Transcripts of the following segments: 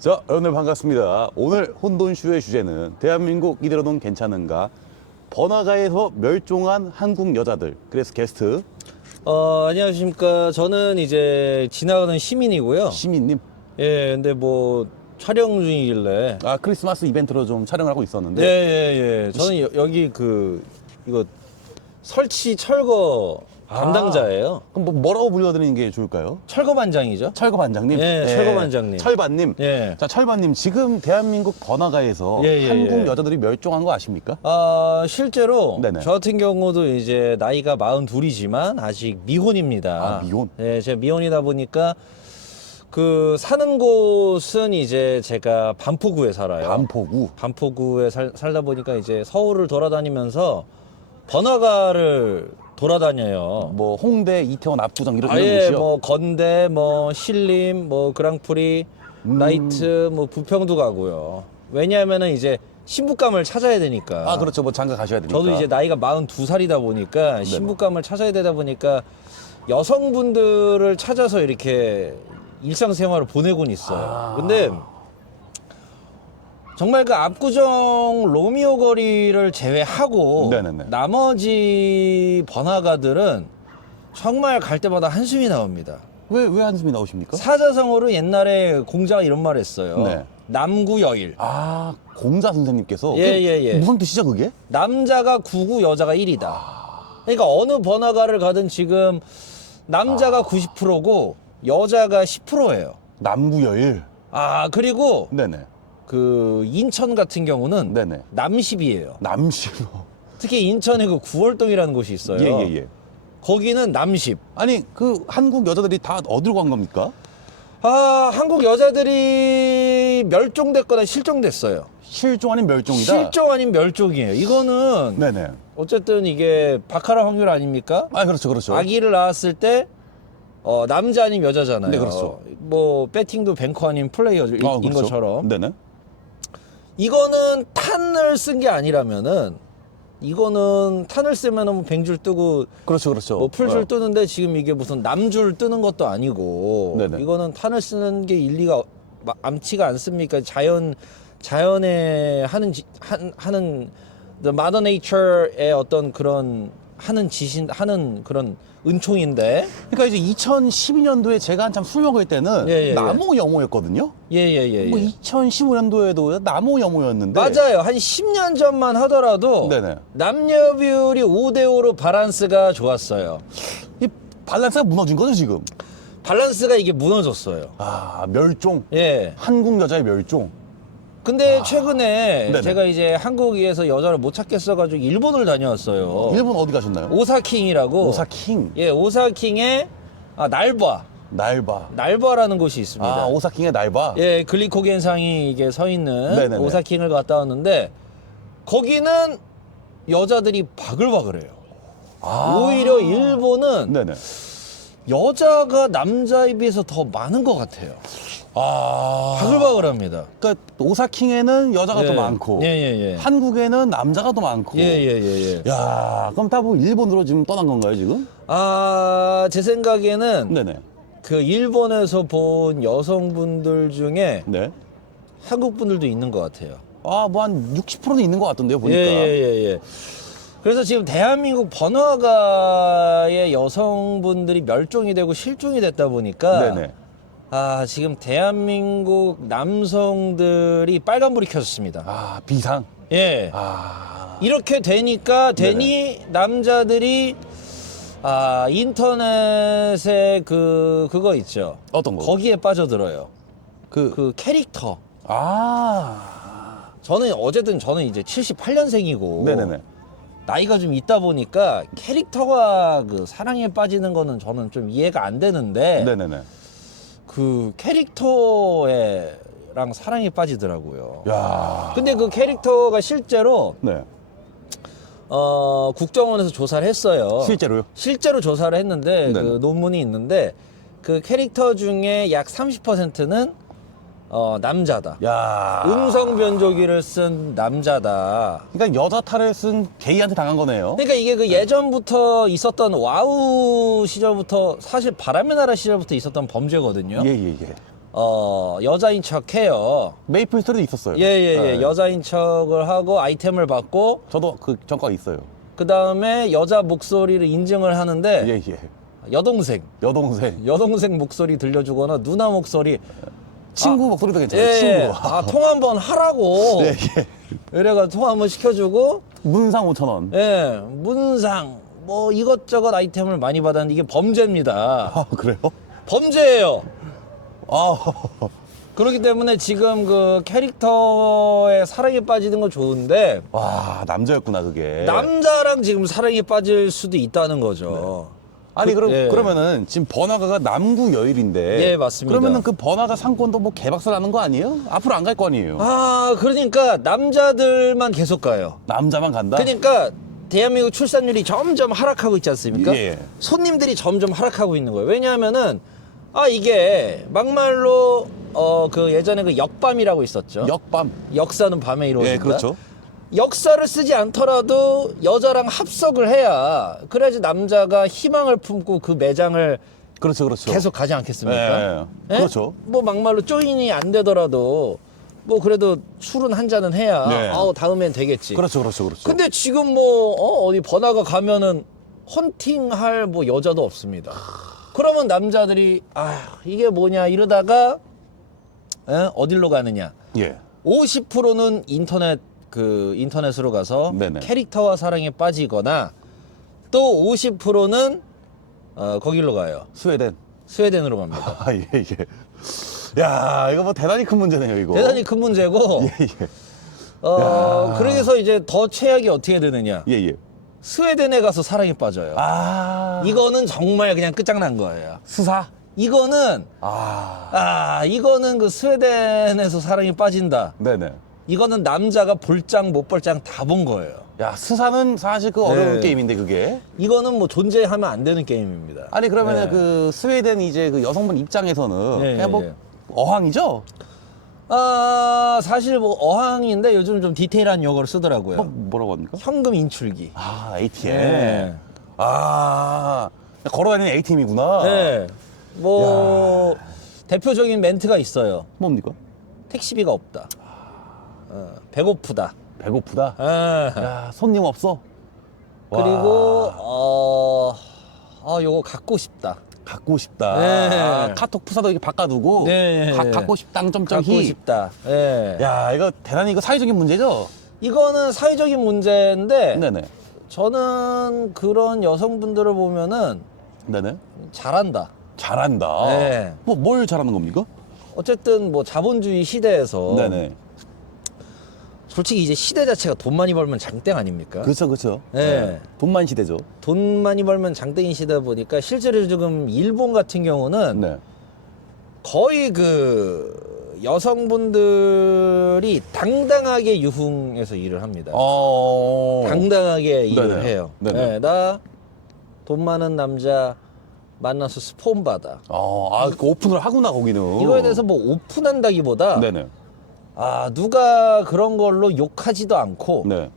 자, 여러분들 반갑습니다. 오늘 혼돈쇼의 주제는 대한민국 이대로 돈 괜찮은가? 번화가에서 멸종한 한국 여자들. 그래서 게스트 안녕하십니까. 저는 이제 지나가는 시민이고요. 시민님. 예, 근데 뭐 촬영 중이길래. 아, 크리스마스 이벤트로 좀 촬영을 하고 있었는데. 예. 저는 여기 이거 설치 철거 담당자예요. 그럼 뭐라고 불러드리는 게 좋을까요? 철거 반장이죠. 철거 반장님. 예, 철거 반장님. 철반님. 예. 자, 철반님 지금 대한민국 번화가에서 예. 한국 여자들이 멸종한 거 아십니까? 실제로 네네. 저 같은 경우도 이제 나이가 42이지만 아직 미혼입니다. 아, 미혼? 예, 제가 미혼이다 보니까 그 사는 곳은 이제 제가 반포구에 살아요. 반포구. 살다 보니까 이제 서울을 돌아다니면서 번화가를 돌아다녀요. 뭐 홍대, 이태원, 압구정 이런 아예 곳이요. 뭐 건대, 뭐 신림, 뭐 그랑프리, 나이트, 뭐 부평도 가고요. 왜냐하면은 이제 신부감을 찾아야 되니까. 아, 그렇죠. 뭐 장가 가셔야 되니까. 저도 이제 나이가 42살이다 보니까 신부감을 찾아야 되다 보니까 여성분들을 찾아서 이렇게 일상생활을 보내곤 있어요. 근데 정말 그 압구정 로미오 거리를 제외하고 네네네. 나머지 번화가들은 정말 갈 때마다 한숨이 나옵니다. 왜 한숨이 나오십니까? 사자성어로 옛날에 공자가 이런 말을 했어요. 네. 남구여일. 아, 공자 선생님께서. 예. 무슨 뜻이죠, 그게? 남자가 9구, 여자가 1이다. 그러니까 어느 번화가를 가든 지금 남자가 90%고 여자가 10%예요. 남구여일. 그리고 네네. 그 인천 같은 경우는 네네. 남십이에요. 남시로. 특히 인천에 그 구월동이라는 곳이 있어요. 예. 거기는 남십. 아니, 그 한국 여자들이 다 어디로 간 겁니까? 한국 여자들이 멸종됐거나 실종됐어요. 실종 아닌 멸종이다? 실종 아닌 멸종이에요. 이거는 네네. 어쨌든 이게 바카라 확률 아닙니까? 아, 그렇죠. 아기를 낳았을 때 남자 아닌 여자잖아요. 네, 그렇죠. 뭐 배팅도 뱅커 아닌 플레이어인 그렇죠. 것처럼. 네네. 이거는 탄을 쓴 게 아니라면은 이거는 탄을 쓰면은 뭐 뱅줄 뜨고 그렇죠. 뭐 풀줄 뜨는데 지금 이게 무슨 남줄 뜨는 것도 아니고 네네. 이거는 탄을 쓰는 게 일리가 암치가 않습니까? 자연에 하는 the mother nature의 어떤 그런 하는 그런 은총인데. 그러니까 이제 2012년도에 제가 한참 술 먹을 때는 예. 나무 염호였거든요. 예. 뭐 2015년도에도 나무 염호였는데. 맞아요. 한 10년 전만 하더라도 네네. 남녀 비율이 5대5로 밸런스가 좋았어요. 이 밸런스가 무너진 거죠, 지금? 밸런스가 이게 무너졌어요. 아, 멸종. 예. 한국 여자의 멸종. 근데 최근에 네네. 제가 이제 한국에서 여자를 못 찾겠어가지고 일본을 다녀왔어요. 일본 어디 가셨나요? 오사킹이라고. 오사킹. 예, 오사킹에 날바. 날바. 날바라는 곳이 있습니다. 아, 오사킹의 날바. 예, 글리코겐상이 이게 서 있는 네네네. 오사킹을 갔다 왔는데 거기는 여자들이 바글바글해요. 오히려 일본은 네네. 여자가 남자에 비해서 더 많은 것 같아요. 바글바글합니다. 그러니까 오사킹에는 여자가 더 많고. 예. 한국에는 남자가 더 많고. 예. 야, 그럼 다 뭐 일본으로 지금 떠난 건가요, 지금? 제 생각에는 네네. 그 일본에서 본 여성분들 중에 네. 한국 분들도 있는 것 같아요. 뭐 한 60%는 있는 것 같던데요, 보니까. 예. 그래서 지금 대한민국 번화가의 여성분들이 멸종이 되고 실종이 됐다 보니까 네네. 지금 대한민국 남성들이 빨간불이 켜졌습니다. 비상. 예. 이렇게 되니까 남자들이 인터넷에 그거 있죠. 어떤 거? 거기에 빠져들어요. 그 캐릭터. 저는 이제 78년생이고 네네네. 나이가 좀 있다 보니까 캐릭터가 그 사랑에 빠지는 거는 저는 좀 이해가 안 되는데 네네네. 그 캐릭터랑 사랑에 빠지더라고요. 야. 근데 그 캐릭터가 실제로 네. 국정원에서 조사를 했어요. 실제로요? 실제로 조사를 했는데 네네. 그 논문이 있는데 그 캐릭터 중에 약 30%는 남자다. 야. 음성 변조기를 쓴 남자다. 그러니까 여자 탈을 쓴 게이한테 당한 거네요. 그러니까 이게 그 예전부터 있었던 와우 시절부터 사실 바람의 나라 시절부터 있었던 범죄거든요. 예. 여자인 척해요. 메이플 스토리도 있었어요. 예예예. 네. 여자인 척을 하고 아이템을 받고 저도 그 전과가 있어요. 그 다음에 여자 목소리를 인증을 하는데 예, 예. 여동생 목소리 들려주거나 누나 목소리 친구 목소리도 괜찮아요. 예, 친구. 통화 한번 하라고. 예, 예. 이래가 통화 한번 시켜주고 문상 5,000원. 예, 문상 뭐 이것저것 아이템을 많이 받았는데 이게 범죄입니다. 아, 그래요? 범죄예요. 아, 그렇기 때문에 지금 그 캐릭터에 사랑에 빠지는 건 좋은데 와, 남자였구나, 그게. 남자랑 지금 사랑에 빠질 수도 있다는 거죠. 아니, 예. 그러면은 지금 번화가가 남구 여일인데. 예, 맞습니다. 그러면은 그 번화가 상권도 뭐 개박살 나는 거 아니에요? 앞으로 안 갈 거 아니에요? 아, 그러니까 남자들만 계속 가요. 남자만 간다? 그러니까 대한민국 출산율이 점점 하락하고 있지 않습니까? 예. 손님들이 점점 하락하고 있는 거예요. 왜냐하면은 이게 막말로 그 예전에 그 역밤이라고 있었죠. 역밤. 역사는 밤에 이루어진다. 예, 그렇죠. 역사를 쓰지 않더라도 여자랑 합석을 해야 그래야지 남자가 희망을 품고 그 매장을 그렇죠, 그렇죠. 계속 가지 않겠습니까? 예, 예. 그렇죠. 뭐 막말로 조인이 안 되더라도 뭐 그래도 술은 한 잔은 해야 네. 다음엔 되겠지. 그렇죠, 그렇죠, 그렇죠. 근데 지금 뭐 어디 번화가 가면은 헌팅할 뭐 여자도 없습니다. 그러면 남자들이 이게 뭐냐 이러다가 어디로 가느냐? 예. 50%는 인터넷으로 가서 네네. 캐릭터와 사랑에 빠지거나 또 50%는 거길로 가요. 스웨덴으로 갑니다. 아, 예, 예. 야, 이거 뭐 대단히 큰 문제네요, 이거. 대단히 큰 문제고. 예, 예. 그래서 이제 더 최악이 어떻게 되느냐? 예, 예. 스웨덴에 가서 사랑에 빠져요. 이거는 정말 그냥 끝장난 거예요. 수사? 이거는 이거는 그 스웨덴에서 사랑에 빠진다. 네네. 이거는 남자가 볼장 못 볼장 다 본 거예요. 야, 수사는 사실 그 어려운 네. 게임인데, 그게. 이거는 뭐 존재하면 안 되는 게임입니다. 아니, 그러면은 네. 그 스웨덴 이제 그 여성분 입장에서는 예, 그냥 뭐 예. 어항이죠? 사실 뭐 어항인데 요즘 좀 디테일한 용어를 쓰더라고요. 뭐라고 합니까? 현금 인출기. ATM. 네. 걸어다니는 ATM이구나. 네. 뭐 대표적인 멘트가 있어요. 뭡니까? 택시비가 없다. 배고프다. 배고프다. 예. 야, 손님 없어. 그리고 요거 갖고 싶다. 갖고 싶다. 네. 카톡 푸사도 이렇게 바꿔두고. 네. 갖고 싶당 점점 갖고 싶다. 예. 야, 이거 대단히 이거 사회적인 문제죠? 이거는 사회적인 문제인데 네네. 저는 그런 여성분들을 보면은 네네. 잘한다. 잘한다. 네. 뭘 잘하는 겁니까? 어쨌든 뭐 자본주의 시대에서 네네. 솔직히 이제 시대 자체가 돈 많이 벌면 장땡 아닙니까? 그렇죠, 그렇죠. 네. 돈만 시대죠. 돈 많이 벌면 장땡인 시대다 보니까 실제로 지금 일본 같은 경우는 네. 거의 그 여성분들이 당당하게 유흥에서 일을 합니다. 당당하게 일을 네네. 해요. 네네. 네, 나 돈 많은 남자 만나서 스폰 받아. 그 오픈을 하구나, 거기는. 이거에 대해서 뭐 오픈한다기보다 네네. 누가 그런 걸로 욕하지도 않고 네.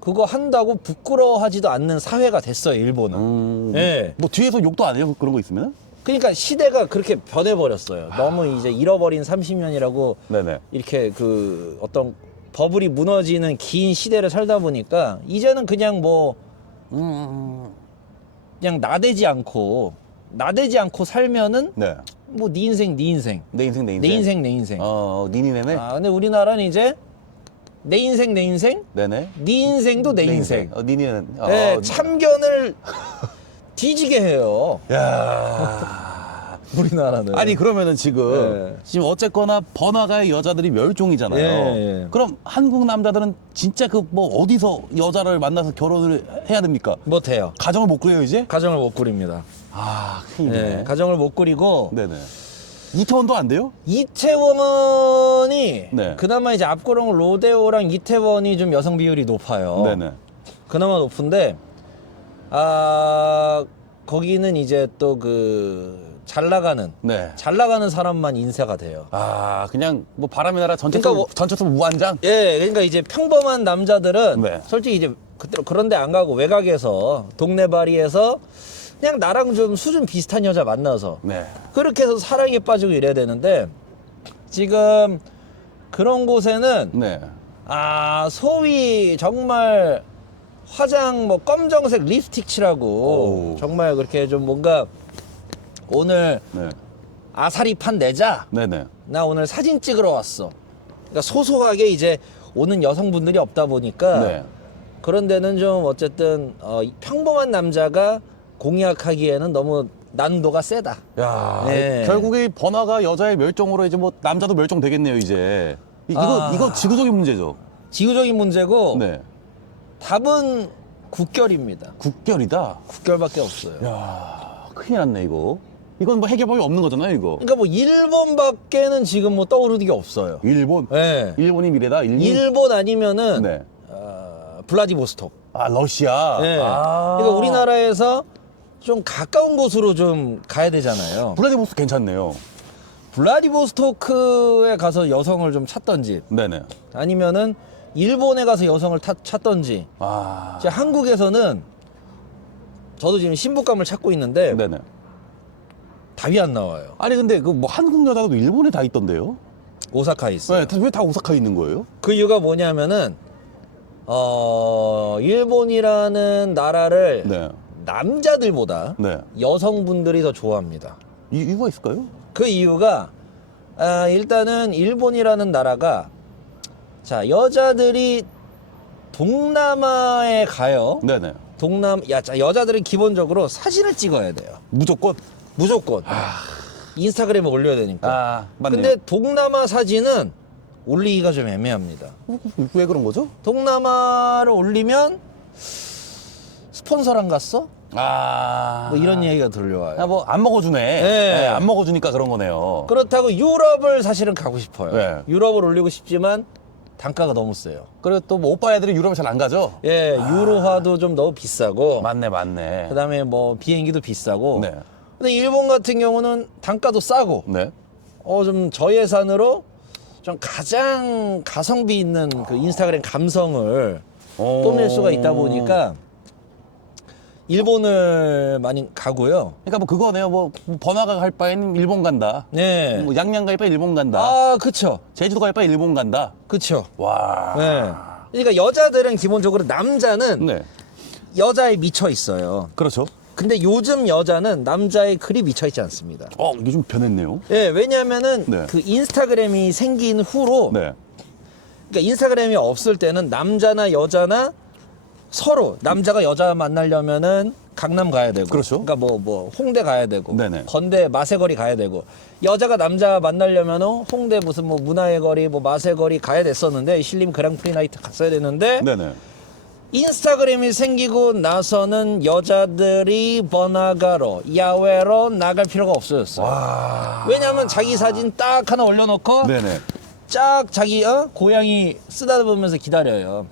그거 한다고 부끄러워하지도 않는 사회가 됐어요, 일본은. 네. 뭐 뒤에서 욕도 안 해요, 그런 거 있으면? 그러니까 시대가 그렇게 변해버렸어요. 너무 이제 잃어버린 30년이라고 네네. 이렇게 그 어떤 버블이 무너지는 긴 시대를 살다 보니까 이제는 그냥 뭐 그냥 나대지 않고 살면은 네. 뭐 네 인생 네 인생 내 인생, 내 인생. 내 인생 내 인생. 니네네. 근데 우리나라는 이제 내 인생 내 인생 네네. 네 인생도 내 인생. 니네는. 네, 참견을 뒤지게 해요. 야. 우리나라는. 아니 그러면은 지금 어쨌거나 번화가의 여자들이 멸종이잖아요. 예. 그럼 한국 남자들은 진짜 그 뭐 어디서 여자를 만나서 결혼을 해야 됩니까? 못해요. 가정을 못 꾸려요 이제? 가정을 못 꾸립니다. 큰일이네. 네, 가정을 못 꾸리고 네네. 이태원도 안 돼요? 이태원이 네. 그나마 이제 앞구릉 로데오랑 이태원이 좀 여성 비율이 높아요. 네네. 그나마 높은데 거기는 이제 또 그 잘 나가는 사람만 인쇄가 돼요. 그냥 뭐 바람이 나라 그러니까 전체적 무한장? 예, 그러니까 이제 평범한 남자들은 네. 솔직히 이제 그런데 안 가고 외곽에서 동네바리에서 그냥 나랑 좀 수준 비슷한 여자 만나서 네. 그렇게 해서 사랑에 빠지고 이래야 되는데 지금 그런 곳에는 네. 소위 정말 화장 뭐 검정색 립스틱 칠하고 오. 정말 그렇게 좀 뭔가 오늘 네. 아사리 판 내자. 네네. 나 오늘 사진 찍으러 왔어. 그러니까 소소하게 이제 오는 여성분들이 없다 보니까 네. 그런 데는 좀 어쨌든 평범한 남자가 공략하기에는 너무 난도가 세다. 야, 네. 결국에 번화가 여자의 멸종으로 이제 뭐 남자도 멸종되겠네요, 이제. 이거 지구적인 문제죠. 지구적인 문제고 네. 답은 국결입니다. 국결이다. 국결밖에 없어요. 야, 큰일 났네, 이거. 이건 뭐 해결법이 없는 거잖아요, 이거. 그러니까 뭐 일본밖에는 지금 뭐 떠오르는 게 없어요. 일본. 네. 일본이 미래다. 일본 아니면은 네. 블라디보스톡. 아, 러시아. 네. 아. 그러니까 우리나라에서 좀 가까운 곳으로 좀 가야 되잖아요. 블라디보스토크 괜찮네요. 블라디보스토크에 가서 여성을 좀 찾던지 네네. 아니면은 일본에 가서 여성을 찾던지. 아. 이제 한국에서는 저도 지금 신부감을 찾고 있는데 네네. 답이 안 나와요. 아니 근데 그 뭐 한국 여자도 일본에 다 있던데요? 오사카에 있어요. 네, 왜 다 오사카에 있는 거예요? 그 이유가 뭐냐면은 일본이라는 나라를 네. 남자들보다 네. 여성분들이 더 좋아합니다. 이유가 있을까요? 그 이유가 일단은 일본이라는 나라가 자 여자들이 동남아에 가요. 네네. 여자들은 기본적으로 사진을 찍어야 돼요. 무조건? 무조건. 인스타그램에 올려야 되니까. 아, 맞네요. 근데 동남아 사진은 올리기가 좀 애매합니다. 왜 그런 거죠? 동남아를 올리면 스폰서를 안 갔어? 아. 뭐 이런 얘기가 들려와요. 야, 뭐 안 먹어주네. 네. 안 먹어주니까 그런 거네요. 그렇다고 유럽을 사실은 가고 싶어요. 네. 유럽을 올리고 싶지만 단가가 너무 세요. 그리고 또 뭐 오빠 애들이 유럽에 잘 안 가죠? 예, 유로화도 좀 너무 비싸고 맞네. 그다음에 뭐 비행기도 비싸고. 네. 근데 일본 같은 경우는 단가도 싸고 네. 좀 저예산으로 좀 가장 가성비 있는 그 인스타그램 감성을 뽐낼 수가 있다 보니까 일본을 많이 가고요. 그러니까 뭐 그거네요. 뭐 번화가 갈 바엔 일본 간다. 네. 뭐 양양 갈 바엔 일본 간다. 그쵸. 제주도 갈 바엔 일본 간다. 그쵸. 와. 네. 그러니까 여자들은 기본적으로 남자는 네. 여자에 미쳐 있어요. 그렇죠. 근데 요즘 여자는 남자의 글이 미쳐 있지 않습니다. 이게 좀 변했네요. 예, 왜냐하면은 네. 그 인스타그램이 생긴 후로 네. 그러니까 인스타그램이 없을 때는 남자나 여자나 서로 남자가 여자 만나려면은 강남 가야 되고 그렇죠. 그러니까 뭐 홍대 가야 되고 네네. 건대 마세거리 가야 되고 여자가 남자 만나려면은 홍대 무슨 뭐 문화의 거리 뭐 마세거리 가야 됐었는데 신림 그랑프리 나이트 갔어야 되는데 네네. 인스타그램이 생기고 나서는 여자들이 번화가로 야외로 나갈 필요가 없어졌어요. 와. 왜냐하면 자기 사진 딱 하나 올려놓고 네네. 쫙 자기 고양이 쓰다보면서 기다려요.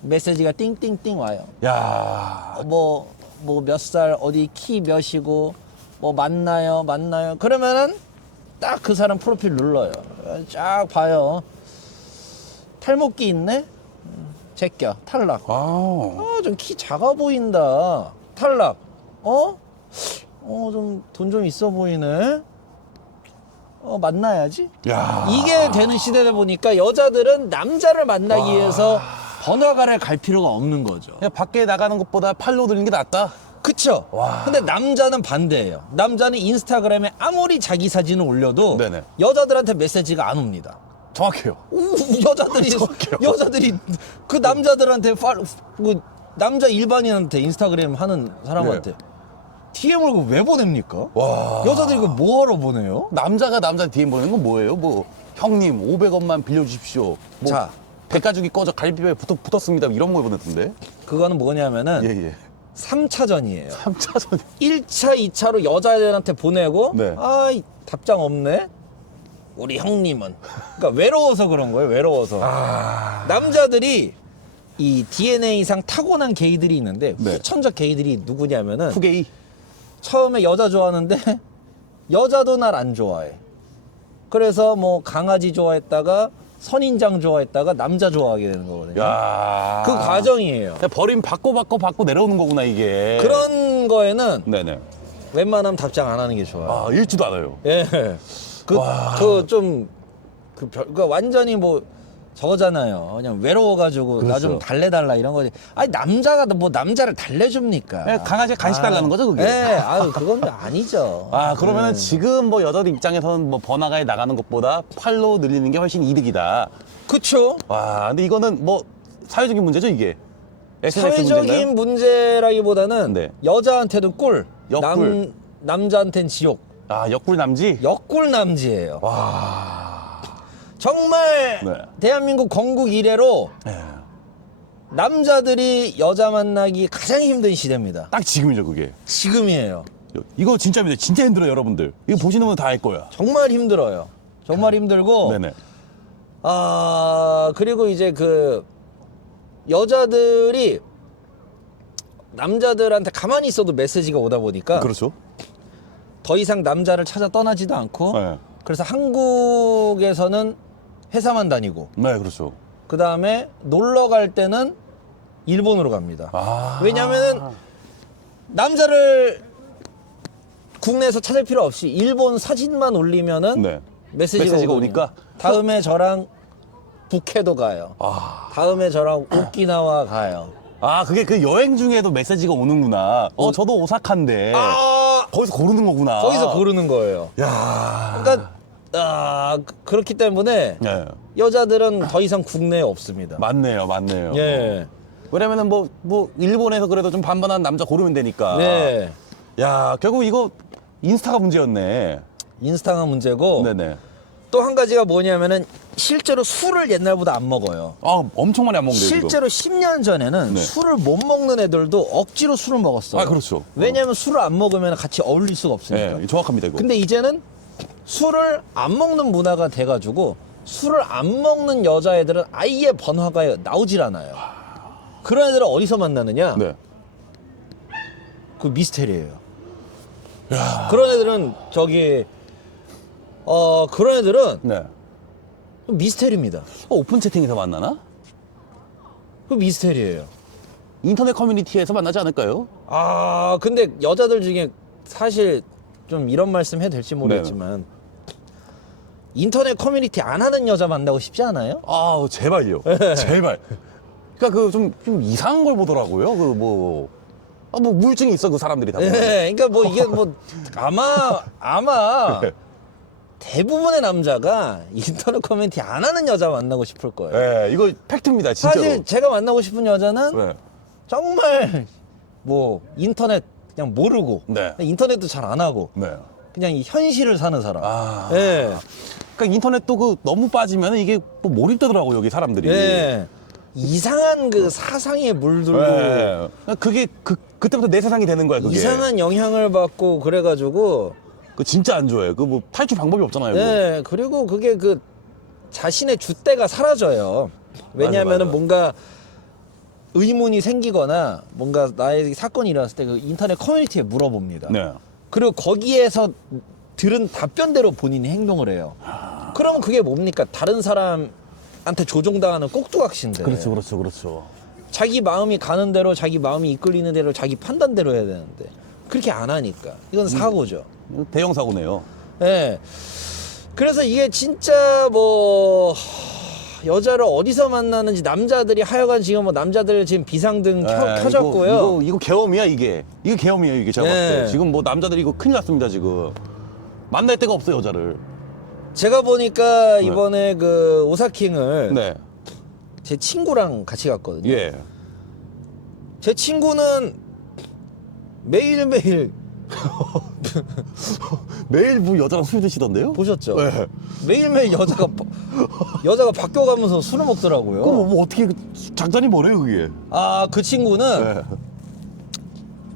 메시지가 띵띵띵 와요. 야. 뭐 몇 살 어디 키 몇이고 뭐 만나요. 그러면은 딱 그 사람 프로필 눌러요. 쫙 봐요. 탈모끼 있네? 제껴 탈락. 좀 키 작아 보인다. 탈락. 좀 돈 좀 있어 보이네. 만나야지. 야. 이게 되는 시대다 보니까 여자들은 남자를 만나기 위해서 번화가를 갈 필요가 없는 거죠. 그냥 밖에 나가는 것보다 팔로 들리는 게 낫다. 그쵸? 와. 근데 남자는 반대예요. 남자는 인스타그램에 아무리 자기 사진을 올려도 네네. 여자들한테 메시지가 안 옵니다. 정확해요. 여자들이 그 남자들한테 남자 일반인한테 인스타그램 하는 사람한테 DM을 왜 보냅니까? 와. 여자들이 그거 뭐하러 보내요? 남자가 남자 DM 보내는 건 뭐예요? 뭐 형님 500원만 빌려주십시오. 뭐 자. 백가죽이 꺼져 갈비뼈에 붙었습니다. 이런 거 보냈던데. 그거는 뭐냐면은 예예. 3차전이에요. 3차전. 1차, 2차로 여자애들한테 보내고 네. 답장 없네. 우리 형님은 그러니까 외로워서 그런 거예요. 외로워서. 남자들이 이 DNA상 타고난 게이들이 있는데 네. 후천적 게이들이 누구냐면은 후게이. 처음에 여자 좋아하는데 여자도 날 안 좋아해. 그래서 뭐 강아지 좋아했다가 선인장 좋아했다가 남자 좋아하게 되는 거거든요. 야. 그 과정이에요. 버림 받고 내려오는 거구나 이게. 그런 거에는 네네. 웬만하면 답장 안 하는 게 좋아요. 읽지도 않아요. 예. 그 좀 그러니까 완전히 뭐 저거잖아요. 그냥 외로워가지고 나 좀 그렇죠. 달래달라 이런 거지. 아니 남자가 뭐 남자를 달래줍니까? 네, 강아지 간식 달라는 거죠, 그게? 네, 아유 그건 아니죠. 아, 그러면은 지금 뭐 여자들 입장에서는 뭐 번화가에 나가는 것보다 팔로 늘리는 게 훨씬 이득이다. 그쵸? 와, 근데 이거는 뭐 사회적인 문제죠, 이게? SNS 사회적인 문제인가요? 문제라기보다는 네. 여자한테는 꿀, 역꿀. 남자한테는 지옥. 아, 역굴남지? 역꿀남지예요. 와. 정말 네. 대한민국 건국 이래로 네. 남자들이 여자 만나기 가장 힘든 시대입니다. 딱 지금이죠, 그게. 지금이에요. 이거 진짜입니다. 진짜 힘들어요, 여러분들. 이거 보시는 분 다 알 거야. 정말 힘들어요. 정말 힘들고 네네. 그리고 이제 그 여자들이 남자들한테 가만히 있어도 메시지가 오다 보니까 그렇죠. 더 이상 남자를 찾아 떠나지도 않고 네. 그래서 한국에서는 회사만 다니고 네, 그렇죠. 그 다음에 놀러 갈 때는 일본으로 갑니다. 아. 왜냐하면은 남자를 국내에서 찾을 필요 없이 일본 사진만 올리면은 네. 메시지가 메시지가 오거든요. 오니까? 다음에 저랑 북해도 가요. 아. 다음에 저랑 오키나와 가요. 아, 그게 그 여행 중에도 메시지가 오는구나. 저도 오사카인데. 거기서 고르는 거구나. 거기서 고르는 거예요. 야. 그러니까 그렇기 때문에 네. 여자들은 더 이상 국내에 없습니다. 맞네요, 맞네요. 예. 왜냐면은 뭐 일본에서 그래도 좀 반반한 남자 고르면 되니까. 네. 야, 결국 이거 인스타가 문제였네. 인스타가 문제고 네네. 또 한 가지가 뭐냐면은 실제로 술을 옛날보다 안 먹어요. 아, 엄청 많이 안 먹는데요, 지금. 실제로 10년 전에는 네. 술을 못 먹는 애들도 억지로 술을 먹었어요. 아, 그렇죠. 왜냐하면 술을 안 먹으면 같이 어울릴 수가 없으니까. 네, 정확합니다, 이거. 근데 이제는 술을 안 먹는 문화가 돼가지고 술을 안 먹는 여자애들은 아예 번화가에 나오질 않아요. 그런 애들은 어디서 만나느냐? 네. 그 미스테리예요. 그런 애들은 그런 애들은 네. 미스테리입니다. 오픈 채팅에서 만나나? 그 미스테리예요. 인터넷 커뮤니티에서 만나지 않을까요? 근데 여자들 중에 사실 좀 이런 말씀 해도 될지 모르겠지만 인터넷 커뮤니티 안 하는 여자 만나고 싶지 않아요? 아, 제발요. 제발. 그러니까 그 좀 이상한 걸 보더라고요. 그 뭐 우울증이 있어, 그 사람들이 다. 네, 그러니까 뭐 이게 뭐 아마 네. 대부분의 남자가 인터넷 커뮤니티 안 하는 여자 만나고 싶을 거예요. 네, 이거 팩트입니다, 진짜로. 사실 제가 만나고 싶은 여자는 네. 정말 뭐 인터넷 그냥 모르고 네. 인터넷도 잘 안 하고 네. 그냥 이 현실을 사는 사람. 아. 네. 그러니까 인터넷도 그 너무 빠지면 이게 또 몰입되더라고요, 여기 사람들이. 네. 이상한 그 사상에 물들고 네. 그게 그때부터 내 세상이 되는 거야, 그게. 이상한 영향을 받고 그래가지고 그 진짜 안 좋아요. 그 뭐 탈출 방법이 없잖아요. 그거. 네. 그리고 그게 그 자신의 줏대가 사라져요. 왜냐하면은 맞아. 뭔가 의문이 생기거나 뭔가 나의 사건이 일어났을 때 그 인터넷 커뮤니티에 물어봅니다. 네. 그리고 거기에서 들은 답변대로 본인이 행동을 해요. 그러면 그게 뭡니까? 다른 사람한테 조종당하는 꼭두각시인데. 그렇죠, 그렇죠, 그렇죠. 자기 마음이 가는 대로 자기 마음이 이끌리는 대로 자기 판단대로 해야 되는데 그렇게 안 하니까 이건 사고죠. 대형 사고네요. 네. 그래서 이게 진짜 뭐 여자를 어디서 만나는지 남자들이 하여간 지금 뭐 남자들 지금 비상등 켜졌고요. 이거 계엄이야, 이게. 이게 계엄이에요, 이게 제가 네. 봤을 때. 지금 뭐 남자들이 이거 큰일 났습니다, 지금. 만날 데가 없어요, 여자를. 제가 보니까 이번에 그 오사킹을 네. 제 친구랑 같이 갔거든요. 예. 제 친구는 매일매일 매일 뭐 여자랑 술 드시던데요? 보셨죠? 네. 매일매일 여자가 바뀌어가면서 술을 먹더라고요. 그럼 뭐 어떻게 작전이 뭐래요, 그게? 그 친구는 네.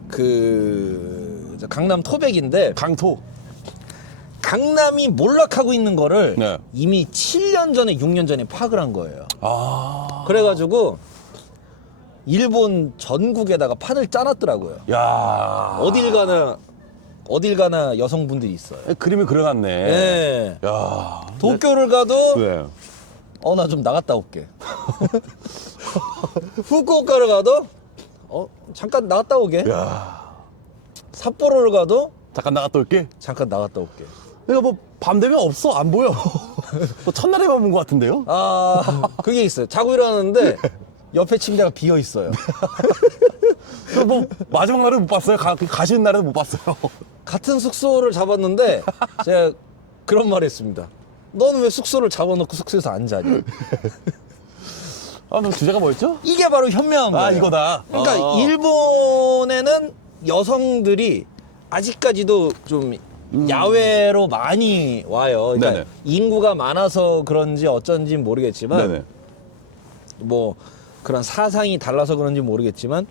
그 강남 토백인데 강토. 강남이 몰락하고 있는 거를 네. 이미 7년 전에 6년 전에 파악을 한 거예요. 아. 그래가지고 일본 전국에다가 판을 짜놨더라고요. 야. 어딜 가나 여성분들이 있어요. 그림이 그려놨네. 네. 야. 도쿄를 가도 네. 나 좀 나갔다 올게. 후쿠오카를 가도 잠깐 나갔다 오게. 야. 삿포로를 가도 잠깐 나갔다 올게. 잠깐 나갔다 올게. 그러니까 뭐 밤 되면 없어, 안 보여. 또 첫날에만 본 것 같은데요? 아, 그게 있어요. 자고 일어났는데 옆에 침대가 비어 있어요. 그럼 뭐 마지막 날은 못 봤어요? 가시는 날은 못 봤어요? 같은 숙소를 잡았는데 제가 그런 말 했습니다. 너는 왜 숙소를 잡아놓고 숙소에서 안 자냐? 아, 그럼 주제가 뭐였죠? 이게 바로 현명한 거예요. 아, 이거다. 그러니까 아. 일본에는 여성들이 아직까지도 좀 야외로 많이 와요. 그러니까 네네. 인구가 많아서 그런지 어쩐지 모르겠지만 네네. 뭐 그런 사상이 달라서 그런지 모르겠지만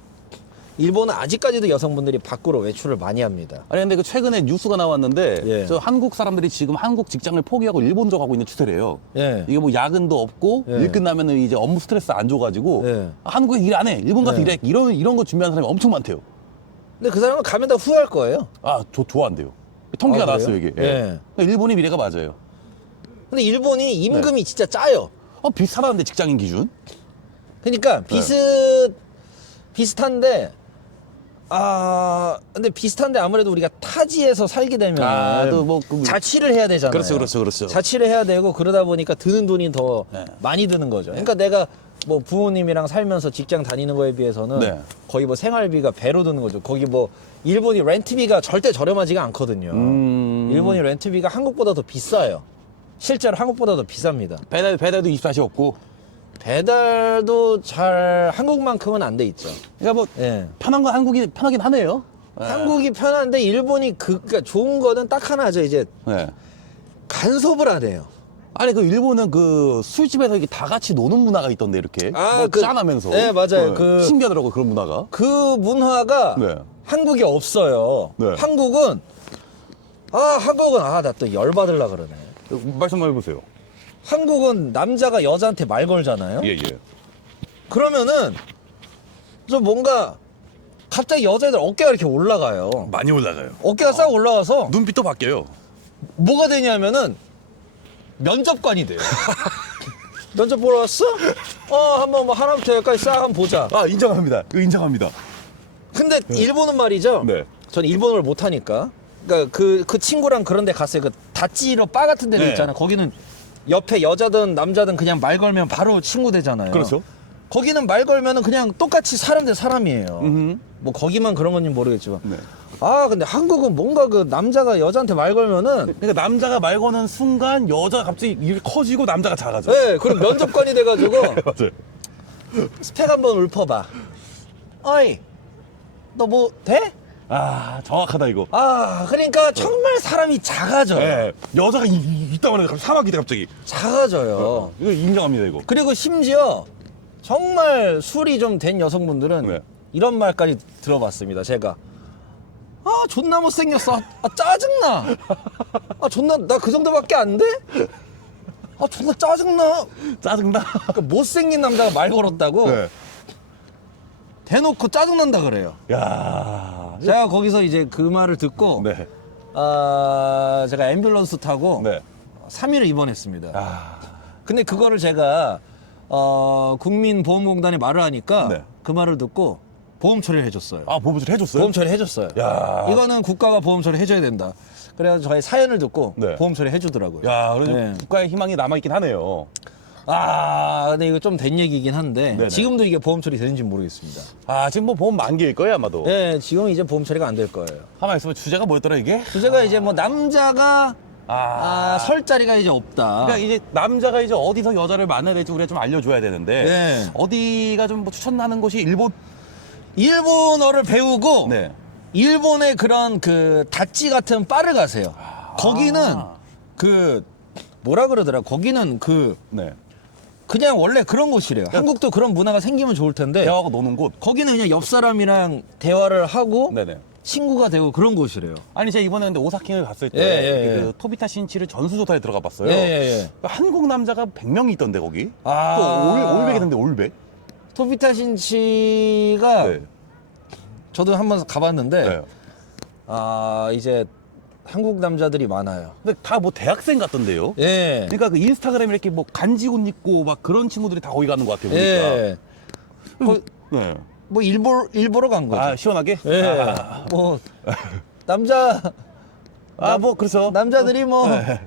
일본은 아직까지도 여성분들이 밖으로 외출을 많이 합니다. 아니 근데 그 최근에 뉴스가 나왔는데 예. 저 한국 사람들이 지금 한국 직장을 포기하고 일본 쪽하고 있는 추세래요. 예. 이게 뭐 야근도 없고 예. 일 끝나면은 이제 업무 스트레스 안 줘가지고 예. 한국에 일 안 해. 일본 가서 예. 일해. 이런 거 준비하는 사람이 엄청 많대요. 근데 그 사람은 가면 다 후회할 거예요. 아, 좋아한대요. 통계가 아, 그래요? 나왔어요 이게. 예. 그러니까 일본이 미래가 맞아요. 근데 일본이 네. 임금이 진짜 짜요. 비슷하다는데 직장인 기준? 그러니까 네. 비슷한데 근데 비슷한데 아무래도 우리가 타지에서 살게 되면 또 뭐 자취를 해야 되잖아요. 그렇죠. 자취를 해야 되고 그러다 보니까 드는 돈이 더 네. 많이 드는 거죠. 그러니까 내가 뭐 부모님이랑 살면서 직장 다니는 거에 비해서는 네. 거의 뭐 생활비가 배로 드는 거죠. 거기 뭐 일본이 렌트비가 절대 저렴하지가 않거든요. 일본이 렌트비가 한국보다 더 비싸요. 실제로 한국보다 더 비쌉니다. 배달도 24시 없고. 배달도 잘 한국만큼은 안 돼 있죠. 그러니까 뭐 예. 편한 건 한국이 편하긴 하네요. 한국이 편한데 일본이 그러니까 좋은 거는 딱 하나죠. 이제 네. 간섭을 안 해요. 아니 그 일본은 그 술집에서 이렇게 다 같이 노는 문화가 있던데 이렇게 뭐 짠하면서. 네, 맞아요. 그 신기하더라고 그런 문화가. 그 문화가 네. 한국에 없어요. 네. 한국은 나 또 열받으려 그러네. 말씀만 해보세요. 한국은 남자가 여자한테 말 걸잖아요. 예. 그러면은 좀 뭔가 갑자기 여자애들 어깨가 이렇게 올라가요. 많이 올라가요. 어깨가 싹 올라와서 눈빛도 바뀌어요. 뭐가 되냐면은 면접관이 돼요. 면접 보러 왔어? 한번 뭐 하나부터 열까지 싹 한번 보자. 아, 인정합니다. 이거 인정합니다. 근데 일본은 말이죠. 네. 전 일본어를 못 하니까. 그러니까 그 친구랑 그런 데 갔어요. 그 다찌로 바 같은 데도 네. 있잖아요. 거기는 옆에 여자든 남자든 그냥 말 걸면 바로 친구 되잖아요. 그렇죠. 거기는 말 걸면은 그냥 똑같이 사람 대 사람이에요. 뭐 거기만 그런 건지 모르겠지만. 네. 근데 한국은 뭔가 그 남자가 여자한테 말 걸면은 그러니까 남자가 말 거는 순간 여자가 갑자기 이게 커지고 남자가 작아져. 네, 그럼 면접관이 돼가지고 맞아요. 스펙 한번 읊어봐. 어이, 너 뭐 돼? 아, 정확하다 이거. 그러니까 정말 사람이 작아져요. 네. 여자가 이따만해 갑자기 사막이 돼 갑자기. 작아져요. 이거 인정합니다 이거. 그리고 심지어 정말 술이 좀 된 여성분들은 네. 이런 말까지 들어봤습니다. 제가 존나 못생겼어. 짜증나. 존나 나 그 정도밖에 안 돼? 존나 짜증나. 짜증나. 그러니까 못생긴 남자가 말 걸었다고 네. 대놓고 짜증난다 그래요. 야. 제가 거기서 이제 그 말을 듣고 네. 제가 앰뷸런스 타고 네. 3일을 입원했습니다. 아. 근데 그거를 제가 국민보험공단에 말을 하니까 네. 그 말을 듣고 보험 처리를 해줬어요. 보험처리 해줬어요? 보험 처리 해줬어요. 야. 이거는 국가가 보험 처리 해줘야 된다. 그래서 저희 사연을 듣고 네. 보험 처리 해주더라고요. 야, 그래도 네. 국가의 희망이 남아있긴 하네요. 근데 이거 좀 된 얘기긴 한데 네네. 지금도 이게 보험 처리 되는지 모르겠습니다. 지금 뭐 보험 만기일 거예요 아마도. 네, 지금 이제 보험 처리가 안 될 거예요. 가만 있으면 주제가 뭐였더라 이게? 주제가 이제 뭐 남자가 설 자리가 이제 없다. 그러니까 이제 남자가 이제 어디서 여자를 만나야 될지 우리가 좀 알려줘야 되는데 네. 어디가 좀 뭐 추천하는 곳이 일본? 일본어를 배우고 네. 일본의 그런 그 다찌 같은 바를 가세요. 거기는 그 뭐라 그러더라. 거기는 그 네. 그냥 원래 그런 곳이래요. 한국도 그런 문화가 생기면 좋을 텐데 대화하고 노는 곳. 거기는 그냥 옆 사람이랑 대화를 하고 네네. 친구가 되고 그런 곳이래요. 아니 제가 이번에 근데 오사킹을 갔을 때 예. 그 토비타 신치를 전수조사에 들어가 봤어요. 예. 한국 남자가 100명이 있던데 거기. 아. 또 올백이던데 올백. 토비타 신치가 네. 저도 한번 가봤는데 네. 이제 한국 남자들이 많아요. 근데 다 뭐 대학생 같던데요. 예. 그러니까 그 인스타그램에 이렇게 뭐 간지 옷 입고 막 그런 친구들이 다 거기 가는 것 같아요. 보니까. 예. 네. 뭐 일보러 간 거죠. 시원하게? 예. 뭐 남자 뭐 그렇죠. 남자들이 뭐 네.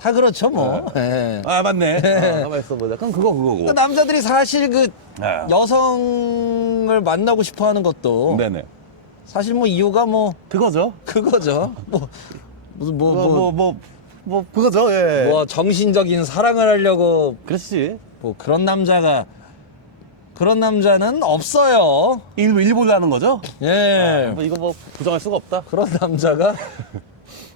다 그렇죠 뭐. 예. 아 맞네. 가만 있어 보자. 그럼 그거고. 그 남자들이 사실 그 네. 여성을 만나고 싶어하는 것도 네네. 사실 뭐 이유가 뭐 그거죠. 그거죠. 뭐 무슨 뭐 그거죠. 예. 뭐 정신적인 사랑을 하려고 그렇지. 뭐 그런 남자는 없어요. 일본에 하는 거죠? 예. 뭐 이거 뭐 부정할 수가 없다. 그런 남자가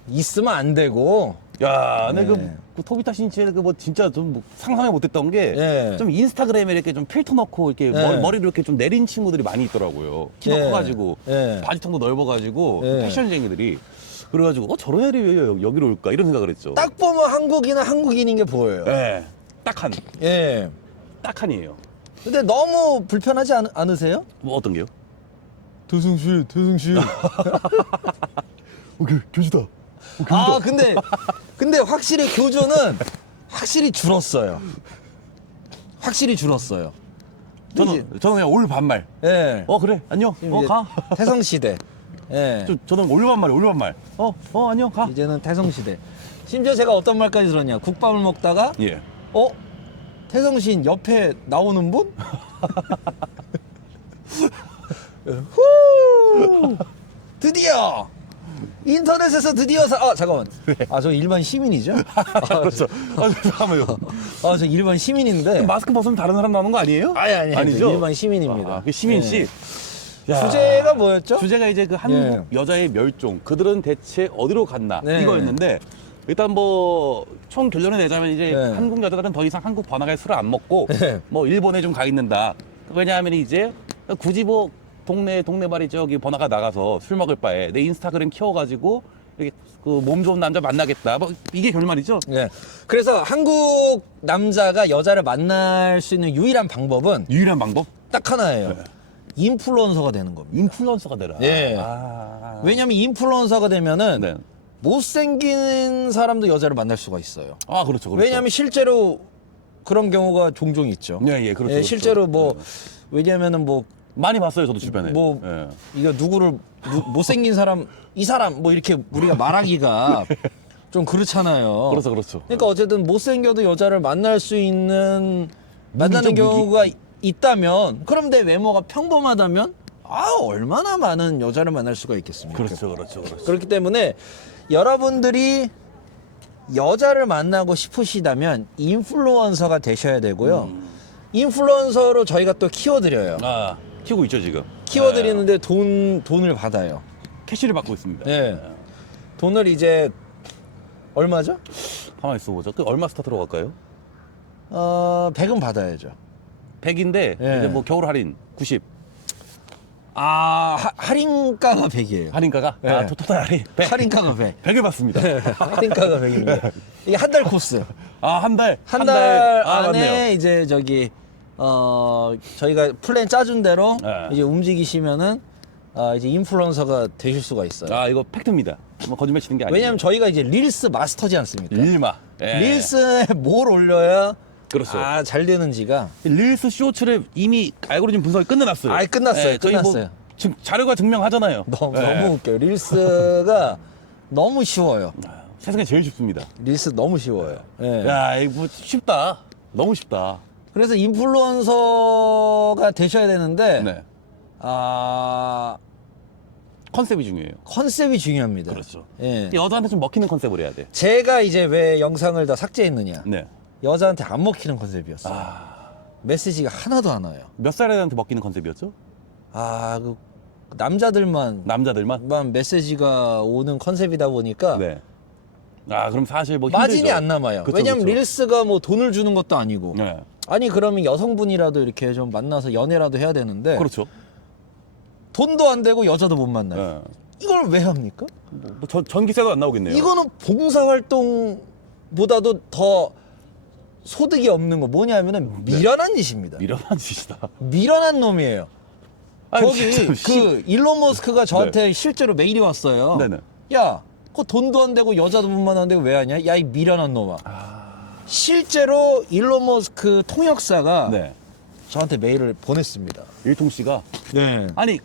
있으면 안 되고. 야, 근데 네. 그 토비타 신치의 그뭐 진짜 좀뭐 상상을 못했던 게 네. 좀 인스타그램에 이렇게 좀 필터 넣고 이렇게 네. 머리를 이렇게 좀 내린 친구들이 많이 있더라고요. 키가 네. 커가지고 네. 바지통도 넓어가지고 네. 패션쟁이들이 그래가지고 저런 애들이 왜 여기로 올까 이런 생각을 했죠. 딱 보면 한국인인 게 보여요. 네. 딱한 예. 딱한이에요. 근데 너무 불편하지 않으세요? 뭐 어떤 게요? 도승씨. 오케이 교주다. 아, 근데 확실히 교조는 확실히 줄었어요. 저는 그냥 올 반말. 예. 그래 안녕. 이제 가. 태성시대. 예. 저는 올 반말. 안녕 가. 이제는 태성시대. 심지어 제가 어떤 말까지 들었냐. 국밥을 먹다가, 예. 태성신 옆에 나오는 분? 후! 드디어! 인터넷에서 드디어 잠깐만. 저 일반 시민이죠? 그렇죠. 잠깐만요. 저 일반 시민인데. 마스크 벗으면 다른 사람 나오는 거 아니에요? 아니, 아니죠? 일반 시민입니다. 그 시민 씨. 예. 야. 주제가 뭐였죠? 주제가 이제 그 한국 예. 여자의 멸종. 그들은 대체 어디로 갔나? 네. 이거였는데 일단 뭐 총 결론을 내자면 이제 네. 한국 여자들은 더 이상 한국 번화가에 술을 안 먹고 네. 뭐 일본에 좀 가 있는다. 왜냐하면 이제 굳이 뭐 동네 말이 저기 번화가 나가서 술 먹을 바에 내 인스타그램 키워가지고 이렇게 그 몸 좋은 남자 만나겠다. 뭐 이게 결말이죠. 예. 그래서 한국 남자가 여자를 만날 수 있는 유일한 방법은 유일한 방법? 딱 하나예요. 인플루언서가 되는 겁니다. 인플루언서가 되라. 예. 왜냐면 인플루언서가 되면은 네. 못생긴 사람도 여자를 만날 수가 있어요. 그렇죠. 왜냐면 실제로 그런 경우가 종종 있죠. 예, 그렇죠. 그렇죠. 실제로 뭐 왜냐면은 뭐 많이 봤어요, 저도 주변에. 예. 이거 누구를 못생긴 사람 이 사람 뭐 이렇게 우리가 말하기가 좀 그렇잖아요. 그렇죠. 그러니까 어쨌든 못생겨도 여자를 만날 수 있는 만나는 무기죠, 경우가 있다면 그럼 내 외모가 평범하다면 얼마나 많은 여자를 만날 수가 있겠습니까? 그렇죠. 그렇기 때문에 여러분들이 여자를 만나고 싶으시다면 인플루언서가 되셔야 되고요. 인플루언서로 저희가 또 키워드려요. 키우고 있죠, 지금. 키워드리는데 돈을 받아요. 캐시를 받고 있습니다. 네. 돈을 이제 얼마죠? 가만히 있어보자. 그 얼마 스타트로 갈까요? 100은 받아야죠. 100인데, 예. 이제 뭐 겨울 할인 90. 할인가가 100이에요. 할인가가? 예. 토탈 할인 100. 할인가가 100. 100을 받습니다. 할인가가 100입니다. 이게 한 달 코스. 한 달. 한 달 안에 맞네요. 이제 저희가 플랜 짜준 대로 네. 이제 움직이시면은 이제 인플루언서가 되실 수가 있어요. 이거 팩트입니다. 뭐 거짓말 치는 게 아니에요. 왜냐면 저희가 이제 릴스 마스터지 않습니까? 일마. 예. 릴스에 뭘 올려야 그렇죠. 잘 되는지가 릴스 쇼츠를 이미 알고리즘 분석이 끝내놨어요. 끝났어요. 저희 끝났어요. 자료가 증명하잖아요. 너무 예. 웃겨요. 릴스가 너무 쉬워요. 세상에 제일 쉽습니다. 릴스 너무 쉬워요. 예. 야, 이거 뭐 쉽다. 너무 쉽다. 그래서 인플루언서가 되셔야 되는데 네. 컨셉이 중요해요. 컨셉이 중요합니다. 그렇죠. 예. 여자한테 좀 먹히는 컨셉을 해야 돼. 제가 이제 왜 영상을 다 삭제했느냐? 네. 여자한테 안 먹히는 컨셉이었어요. 메시지가 하나도 안 와요. 몇 살애한테 먹히는 컨셉이었죠? 그 남자들만 남자들만? 메시지가 오는 컨셉이다 보니까 네. 그럼 사실 뭐 힘들죠. 마진이 안 남아요. 그쵸, 왜냐면 그쵸. 릴스가 뭐 돈을 주는 것도 아니고. 네. 아니 그러면 여성분이라도 이렇게 좀 만나서 연애라도 해야 되는데 그렇죠. 돈도 안 되고 여자도 못 만나요. 네. 이걸 왜 합니까? 전기세도 안 나오겠네요. 이거는 봉사활동보다도 더 소득이 없는 거 뭐냐면은 미련한 짓입니다. 미련한 짓이다. 미련한 놈이에요. 저기 진짜 그 일론 머스크가 저한테 실제로 메일이 왔어요. 네네. 야, 그 돈도 안 되고 여자도 못 만나는데 왜 하냐? 야, 이 미련한 놈아. 실제로 일론 머스크 통역사가 네. 저한테 메일을 보냈습니다. 일통 씨가 네. 아니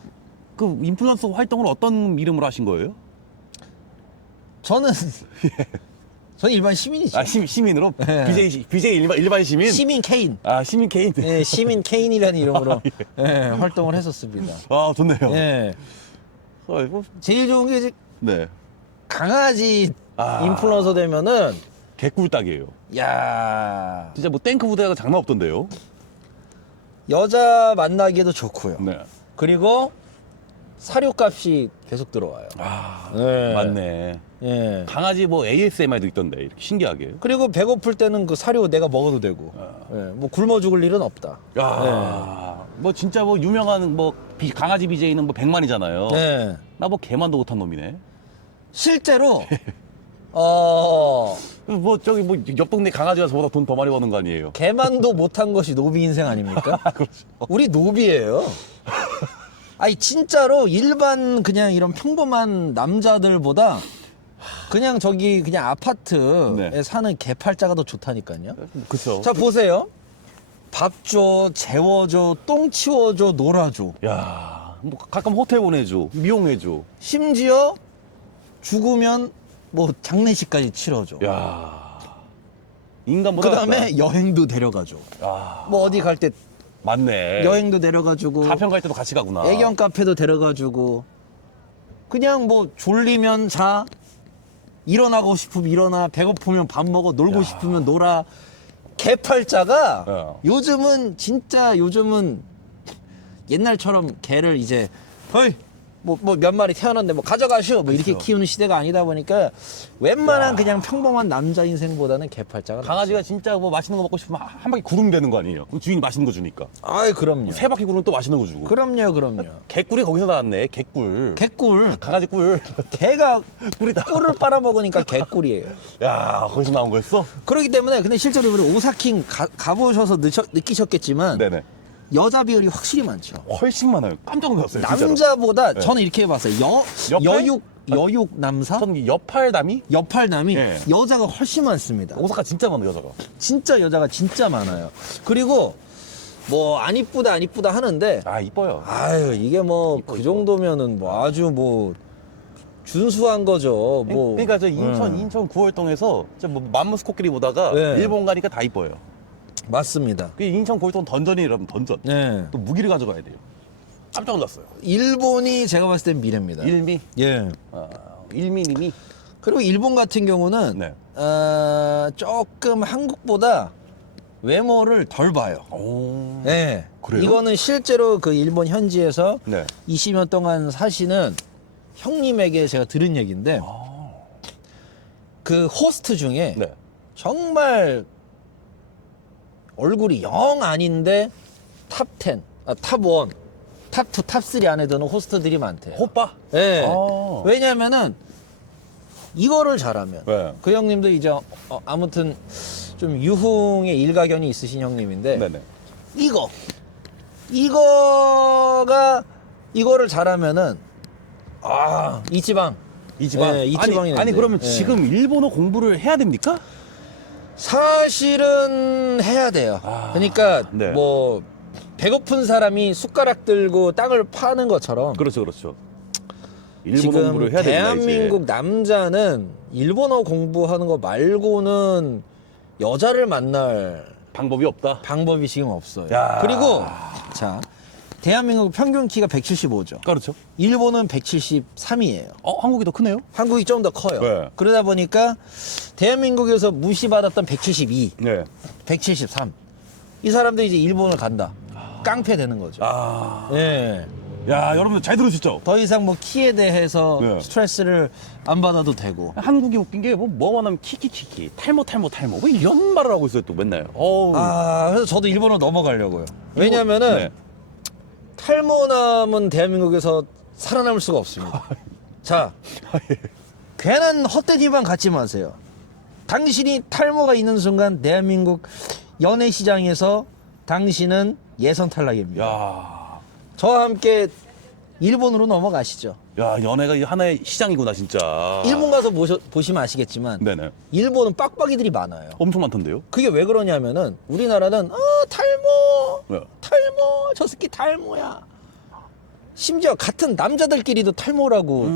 그 인플루언서 활동을 어떤 이름으로 하신 거예요? 저는 저는 일반 시민이죠. 아, 시민으로? 네. BJ 일반 시민? 시민 케인. 아, 시민 케인. 예, 시민 케인이라는 이름으로 예, 활동을 했었습니다. 아, 좋네요. 예. 아이고. 제일 좋은 게 이제 네. 강아지 아. 인플루언서 되면은 개꿀딱이에요. 야 진짜 뭐 탱크 부대가 장난 없던데요? 여자 만나기에도 좋고요. 네. 그리고 사료값이 계속 들어와요. 아, 네. 맞네. 예. 강아지 뭐 ASMR도 있던데, 이렇게 신기하게. 그리고 배고플 때는 그 사료 내가 먹어도 되고, 예, 뭐 굶어 죽을 일은 없다. 야, 뭐 진짜 뭐 유명한 뭐 강아지 BJ는 뭐 100만이잖아요. 예. 나 뭐 개만도 못한 놈이네. 실제로 뭐 저기 뭐 옆 동네 강아지가 저보다 돈 더 많이 버는 거 아니에요? 개만도 못한 것이 노비 인생 아닙니까? 그렇죠. 우리 노비예요. 아니 진짜로 일반 그냥 이런 평범한 남자들보다 그냥 저기 그냥 아파트에 네. 사는 개팔자가 더 좋다니까요. 그쵸. 자 보세요. 밥 줘, 재워줘, 똥 치워줘, 놀아줘. 야, 뭐 가끔 호텔 보내줘, 미용해줘. 심지어 죽으면 뭐 장례식까지 치러줘. 야, 인간보다. 그 다음에 낫다. 여행도 데려가줘. 아, 뭐 어디 갈 때 맞네. 여행도 데려가주고 가평 갈 때도 같이 가구나. 애견 카페도 데려가주고 그냥 뭐 졸리면 자, 일어나고 싶으면 일어나, 배고프면 밥 먹어, 놀고 싶으면 놀아. 개팔자가 야. 요즘은 옛날처럼 개를 이제 어이 뭐 몇 마리 태어났는데 뭐 가져가시오 뭐 이렇게 그렇죠. 키우는 시대가 아니다 보니까 웬만한 야. 그냥 평범한 남자 인생보다는 개팔자가 강아지가 진짜 뭐 맛있는 거 먹고 싶으면 한 바퀴 구르면 되는 거 아니에요? 그럼 주인이 맛있는 거 주니까. 아이 그럼요. 세 바퀴 구르면 또 맛있는 거 주고. 그럼요. 개꿀이 거기서 나왔네. 개꿀. 개꿀. 강아지 꿀. 개가 꿀이다. 꿀을 빨아먹으니까 개꿀이에요. 야, 거기서 나온 거였어? 그렇기 때문에 근데 실제로 우리 오사킹 가보셔서 느끼셨겠지만 네네. 여자 비율이 확실히 많죠. 훨씬 많아요. 깜짝 놀랐어요. 진짜로. 남자보다 네. 저는 이렇게 해봤어요. 여팔? 여육 남사, 저는 여팔담이 여팔남이 네. 여자가 훨씬 많습니다. 오사카 진짜 많아요, 여자가. 진짜 여자가 진짜 많아요. 그리고 뭐 안 이쁘다 하는데 아, 이뻐요. 아유 이게 뭐 그 정도면은 뭐 아주 뭐 준수한 거죠. 뭐 그러니까 저 인천 구월동에서 뭐 맘무스 코끼리 보다가 네. 일본 가니까 다 이뻐요. 맞습니다. 그 인천 구월동 던전이라면 던전. 네. 또 무기를 가져가야 돼요. 깜짝 놀랐어요. 일본이 제가 봤을 땐 미래입니다. 일미. 예. 일미님이. 그리고 일본 같은 경우는 네. 조금 한국보다 외모를 덜 봐요. 오. 네. 그래요? 이거는 실제로 그 일본 현지에서 네. 20년 동안 사시는 형님에게 제가 들은 얘기인데 그 호스트 중에 네. 정말 얼굴이 영 아닌데 탑 10, 탑 1, 탑 2, 탑 3 안에 드는 호스트들이 많대요. 호빠? 네. 아. 왜냐면은 이거를 잘하면 네. 그 형님도 이제 아무튼 좀 유흥의 일가견이 있으신 형님인데 네네. 이거를 잘하면은 이치방 이지방. 네, 이지방이 아니 그러면 네. 지금 일본어 공부를 해야 됩니까? 사실은 해야 돼요. 그러니까 네. 뭐 배고픈 사람이 숟가락 들고 땅을 파는 것처럼 그렇죠. 일본어 지금 공부를 해야 됩니다. 대한민국 이제. 남자는 일본어 공부하는 거 말고는 여자를 만날 방법이 없다. 방법이 지금 없어요. 야. 그리고 자 대한민국 평균 키가 175죠. 그렇죠. 일본은 173이에요. 한국이 더 크네요. 한국이 좀 더 커요. 네. 그러다 보니까 대한민국에서 무시받았던 172, 네. 173. 이 사람들이 이제 일본을 간다. 깡패 되는 거죠. 예. 야, 여러분들 잘 들으시죠? 더 이상 뭐 키에 대해서 네. 스트레스를 안 받아도 되고. 한국이 웃긴 게 뭐만 하면 키키키키 탈모 뭐 이런 말을 하고 있어요 또 맨날. 그래서 저도 일본으로 넘어가려고요. 왜냐면은 네. 탈모남은 대한민국에서 살아남을 수가 없습니다. 자, 괜한 헛된 희망 갖지 마세요. 당신이 탈모가 있는 순간 대한민국 연애 시장에서 당신은 예선 탈락입니다. 야, 저와 함께 일본으로 넘어가시죠. 야, 연애가 하나의 시장이구나 진짜. 일본 가서 보시면 아시겠지만 네네. 일본은 빡빡이들이 많아요. 엄청 많던데요? 그게 왜 그러냐면은 우리나라는 탈모 네. 저 새끼 탈모야. 심지어 같은 남자들끼리도 탈모라고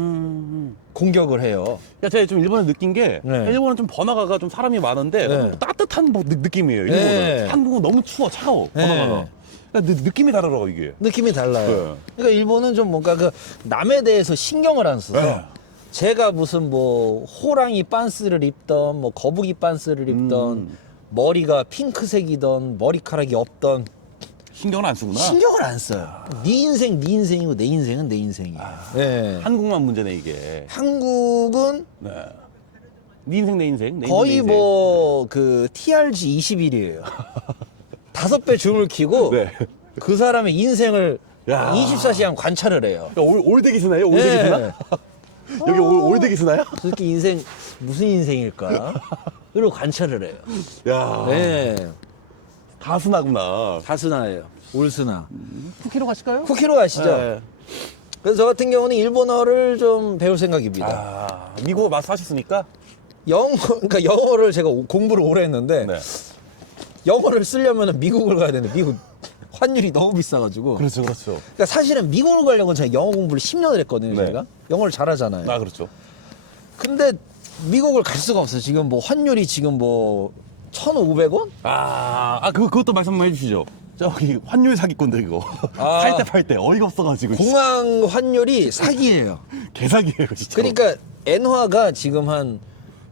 공격을 해요. 야, 제가 좀 일본을 느낀 게 네. 일본은 좀 번화가가 좀 사람이 많은데 네. 너무 따뜻한 뭐 느낌이에요. 일본은 네. 한국은 너무 추워 차가워 네. 번화가가. 그러니까 느낌이 다르더라고 이게. 느낌이 달라요. 네. 그러니까 일본은 좀 뭔가 그 남에 대해서 신경을 안 써서 네. 제가 무슨 뭐 호랑이 빤스를 입던 뭐 거북이 빤스를 입던 머리가 핑크색이던 머리카락이 없던 신경을 안 쓰구나. 신경을 안 써요. 네 인생 네 인생이고 내 인생은 내 인생이에요. 네. 한국만 문제네 이게. 한국은 네. 네 인생 내 인생. 내 거의 인생, 내 인생. 뭐 그 TRG 21이에요. 5배 줌을 키고 네. 그 사람의 인생을 야. 24시간 관찰을 해요. 야, 올대기 스나요? 올대기 스나? 네. 여기 올대기 스나요? 그렇게 인생 무슨 인생일까? 그리고 관찰을 해요. 야. 네, 다스나구나. 다스나예요. 올스나. 쿠키로 가실까요? 쿠키로 가시죠. 네. 그래서 저 같은 경우는 일본어를 좀 배울 생각입니다. 아, 미국 마스 하셨으니까? 그러니까 영어를 제가 공부를 오래 했는데 네. 영어를 쓰려면 미국을 가야 되는데 미국 환율이 너무 비싸가지고. 그렇죠, 그렇죠. 그러니까 사실은 미국을 가려고 제가 영어 공부를 10년을 했거든요. 네. 제가 영어를 잘하잖아요. 아, 그렇죠. 근데 미국을 갈 수가 없어요. 지금 뭐 환율이 지금 뭐 1,500원? 그것도 말씀 한번 해주시죠. 저기 환율 사기꾼들 이거 아. 살 때 팔 때 어이가 없어가지고 공항 환율이 사기예요. 개사기예요 진짜. 그러니까 엔화가 지금 한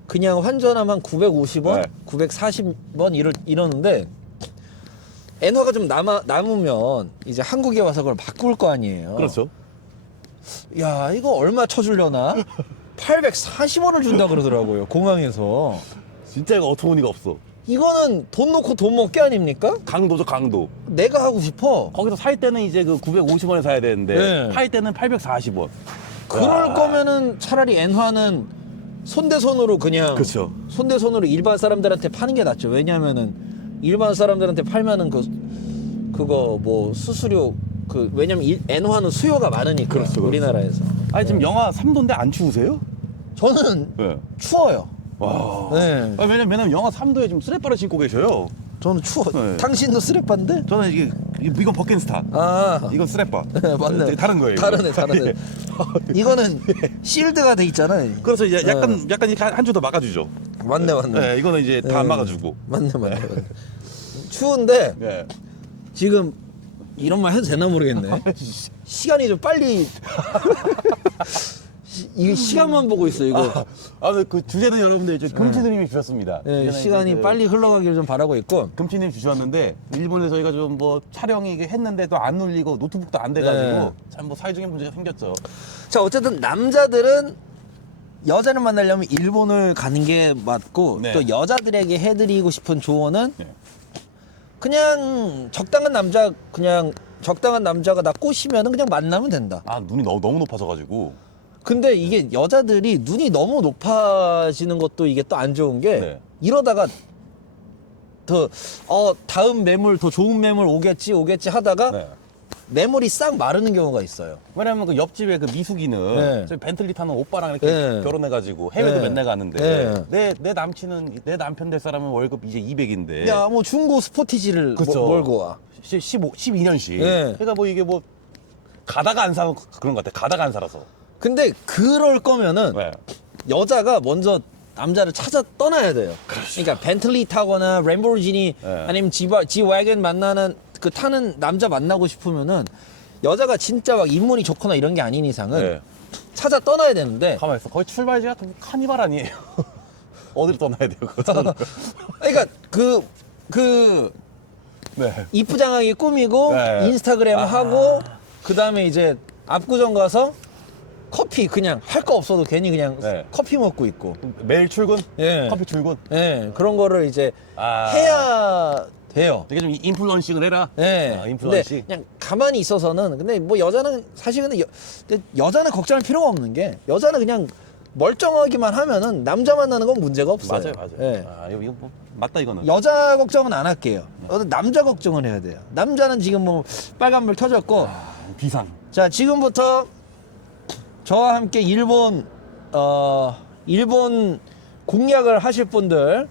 그냥 환전하면 한 950원, 네. 940원 이러는데 엔화가 좀 남으면 이제 한국에 와서 그걸 바꿀 거 아니에요. 그렇죠. 야, 이거 얼마 쳐주려나? 840원을 준다 그러더라고요. 공항에서. 진짜 이거 어처구니가 없어. 이거는 돈 놓고 돈 먹게 아닙니까? 강도죠 강도. 내가 하고 싶어. 거기서 살 때는 이제 그 950원에 사야 되는데 네. 팔 때는 840원. 그럴 거면은 차라리 엔화는 손대손으로 그냥 그렇죠. 손대손으로 일반 사람들한테 파는 게 낫죠. 왜냐면은 일반 사람들한테 팔면은 그거 뭐 수수료 왜냐면 엔화는 수요가 많으니까 그렇죠. 우리나라에서. 아니 지금 영하 3도인데 안 추우세요? 저는 네. 추워요. 와. 네. 왜냐면 영하 3도에 지금 쓰레빠를 신고 계셔요. 저는 추워. 네. 당신도 쓰레빠인데? 저는 이건 버켄스타. 아, 이건 쓰레빠. 맞네. 다른 거예요. 다르네. 이거는 실드가 돼 있잖아요. 그래서 이제 약간 이렇게 한 주 더 막아주죠. 맞네. 네, 이거는 이제 다 안 막아주고. 맞네. 추운데 네. 지금 이런 말 해도 되나 모르겠네. 시간이 좀 빨리 이게 시간만 보고 있어 이거. 그 주제는 여러분들 이제 금치님이 주셨습니다. 네, 이제는 시간이 이제 그 빨리 흘러가길 좀 바라고 있고. 금치님 주셨는데 일본에 저희가 좀 뭐 촬영이 했는데도 안 눌리고 노트북도 안 돼가지고 네. 참 뭐 사회적인 문제가 생겼죠. 자, 어쨌든 남자들은 여자를 만나려면 일본을 가는 게 맞고 네. 또 여자들에게 해드리고 싶은 조언은 네. 그냥 적당한 남자가 나 꼬시면은 그냥 만나면 된다. 아 눈이 너무 높아져가지고. 근데 이게 여자들이 눈이 너무 높아지는 것도 이게 또 안 좋은 게 네. 이러다가 다음 매물 더 좋은 매물 오겠지 하다가 네. 매물이 싹 마르는 경우가 있어요. 왜냐면 그 옆집에 그 미숙이는 네. 저희 벤틀리 타는 오빠랑 이렇게 네. 결혼해가지고 해외도 네. 맨날 가는데 네. 내 남편 될 사람은 월급 이제 200인데 야, 뭐 중고 스포티지를 그쵸. 몰고 와. 12년씩. 네. 그러니까 뭐 이게 뭐 가다가 안 사는 그런 것 같아. 가다가 안 살아서. 근데 그럴 거면은 네. 여자가 먼저 남자를 찾아 떠나야 돼요. 그러니까 벤틀리 타거나 램보르기니 네. 아니면 지와겐 타는 남자 만나고 싶으면은 여자가 진짜 막 인물이 좋거나 이런 게 아닌 이상은 네. 찾아 떠나야 되는데 가만 있어. 거의 출발지가 카니발 아니에요. 어디로 떠나야 돼요? 그거. 그러니까 네. 이쁘장하게 꾸미고 네. 인스타그램 하고 그 다음에 이제 압구정 가서 커피 그냥 할 거 없어도 괜히 그냥 네. 커피 먹고 있고 매일 출근? 예. 커피 출근? 예, 그런 거를 이제 아. 해야 돼요. 되게 좀 인플루언싱을 해라. 예. 아, 근데 인플루언싱. 그냥 가만히 있어서는 근데 뭐 여자는 사실 근데 여자는 걱정할 필요가 없는 게 여자는 그냥 멀쩡하기만 하면은 남자 만나는 건 문제가 없어요. 맞아요. 예. 아, 이거 뭐 맞다 이거는. 여자 걱정은 안 할게요. 남자 걱정을 해야 돼요. 남자는 지금 뭐 빨간불 켜졌고 비상. 자, 지금부터 저와 함께 일본 공략을 하실 분들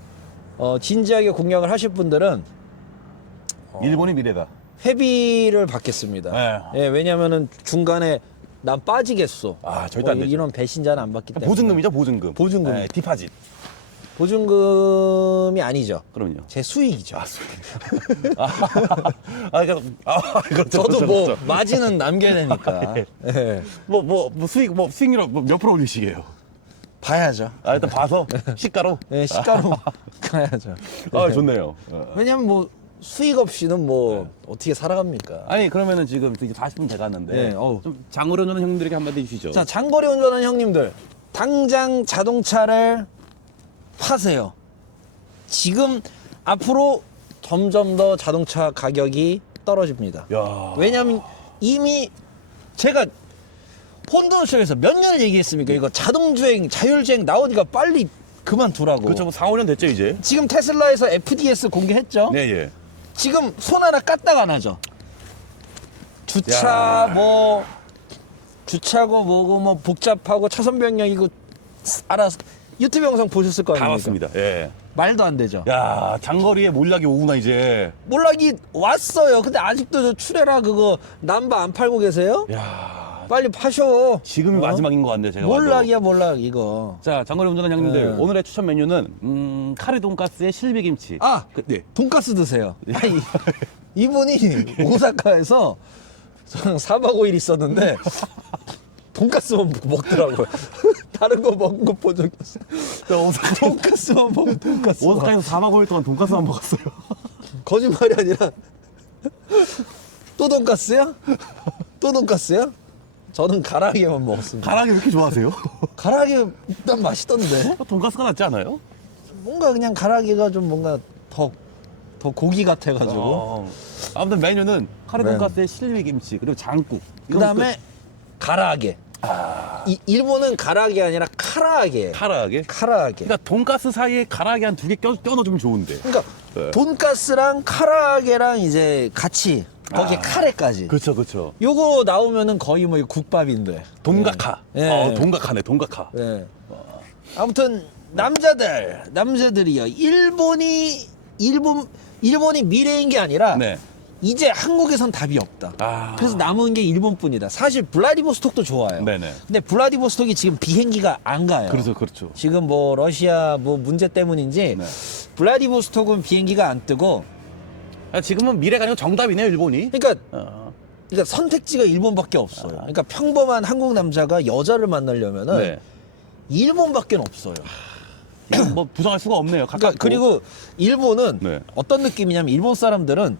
진지하게 공략을 하실 분들은 일본이 미래다. 회비를 받겠습니다. 네. 예, 왜냐면은 중간에 난 빠지겠어. 아, 절대 안 되죠. 이런 배신자는 안 받기 때문에. 보증금이죠, 보증금. 보증금. 네, 디파짓. 보증금이 아니죠. 그럼요. 제 수익이죠. 그렇죠. 저도 그렇죠, 뭐 그렇죠. 마진은 남겨야 되니까. 예. 뭐 수익률 몇 프로 올리시게요? 봐야죠. 아, 일단 봐서 시가로. 예, 시가로 가야죠. 아, 좋네요. 왜냐면 뭐 수익 없이는 뭐 어떻게 살아갑니까? 아니 그러면은 지금 이제 40분 돼가는데 네, 어우. 좀 장거리 운전하는 형님들에게 한마디 해주시죠. 자, 장거리 운전하는 형님들, 당장 자동차를 파세요. 지금 앞으로 점점 더 자동차 가격이 떨어집니다. 야. 왜냐면 이미 제가 혼돈쇼에서 몇 년을 얘기했습니까? 이거 자동주행, 자율주행 나오니까 빨리 그만두라고. 그렇죠. 뭐 4, 5년 됐죠 이제. 지금 테슬라에서 FDS 공개했죠? 네, 예. 지금 손 하나 까딱 안 하죠. 야. 주차고 뭐고 뭐 복잡하고 차선 변경이고 알아서 유튜브 영상 보셨을 거 다 아닙니까? 왔습니다. 예. 말도 안 되죠. 야, 장거리에 몰락이 오구나 이제. 몰락이 왔어요. 근데 아직도 저 출애라 그거 남바 안 팔고 계세요? 야, 빨리 파셔. 지금이 어? 마지막인 것 같네 제가. 봐도. 몰락이야 몰락 이거. 자, 장거리 운전하는 형님들 네. 오늘의 추천 메뉴는 카레 돈가스에 실비김치. 아, 네. 돈가스 드세요. 아니, 이분이 오사카에서 저랑 4박 5일 있었는데 돈가스만 먹더라고요. 다른 거 먹은 거 본 적 없어요. 돈가스만 먹어, 돈가스. 오사카에서 4박 5일 동안 돈가스만 먹었어요. 거짓말이 아니라 또 돈가스야? 또 돈가스야? 저는 가라아게만 먹었습니다. 가라age 왜 이렇게 좋아하세요? 가라아게 일단 맛있던데? 돈가스가 낫지 않아요? 뭔가 그냥 가라아게가 좀 뭔가 더 고기 같아가지고. 아무튼 메뉴는 카레 네. 돈가스에 실비김치 그리고 장국. 그 다음에 가라아게. 일본은 가라아게 아니라 카라아게. 카라age. 카라아게. 그러니까 돈가스 사이에 가라age 한 2개 껴넣어주면 좋은데. 그러니까 네. 돈가스랑 카라아게랑 이제 같이 거기에 카레까지. 그렇죠, 그렇죠. 요거 나오면은 거의 뭐 국밥인데. 돈가카. 예. 돈가카네, 돈가카. 네. 아무튼 남자들이요. 일본이 미래인 게 아니라 네. 이제 한국에선 답이 없다. 아. 그래서 남은 게 일본뿐이다. 사실 블라디보스톡도 좋아요. 네네. 근데 블라디보스톡이 지금 비행기가 안 가요. 그렇죠. 지금 뭐 러시아 뭐 문제 때문인지 네. 블라디보스톡은 비행기가 안 뜨고 지금은 미래가 아니고 정답이네요, 일본이. 그러니까 어. 선택지가 일본밖에 없어요. 그러니까 평범한 한국 남자가 여자를 만나려면은 네. 일본밖에 없어요. 이건 뭐 부정할 수가 없네요. 그러니까 가깝고. 그리고 일본은 네. 어떤 느낌이냐면 일본 사람들은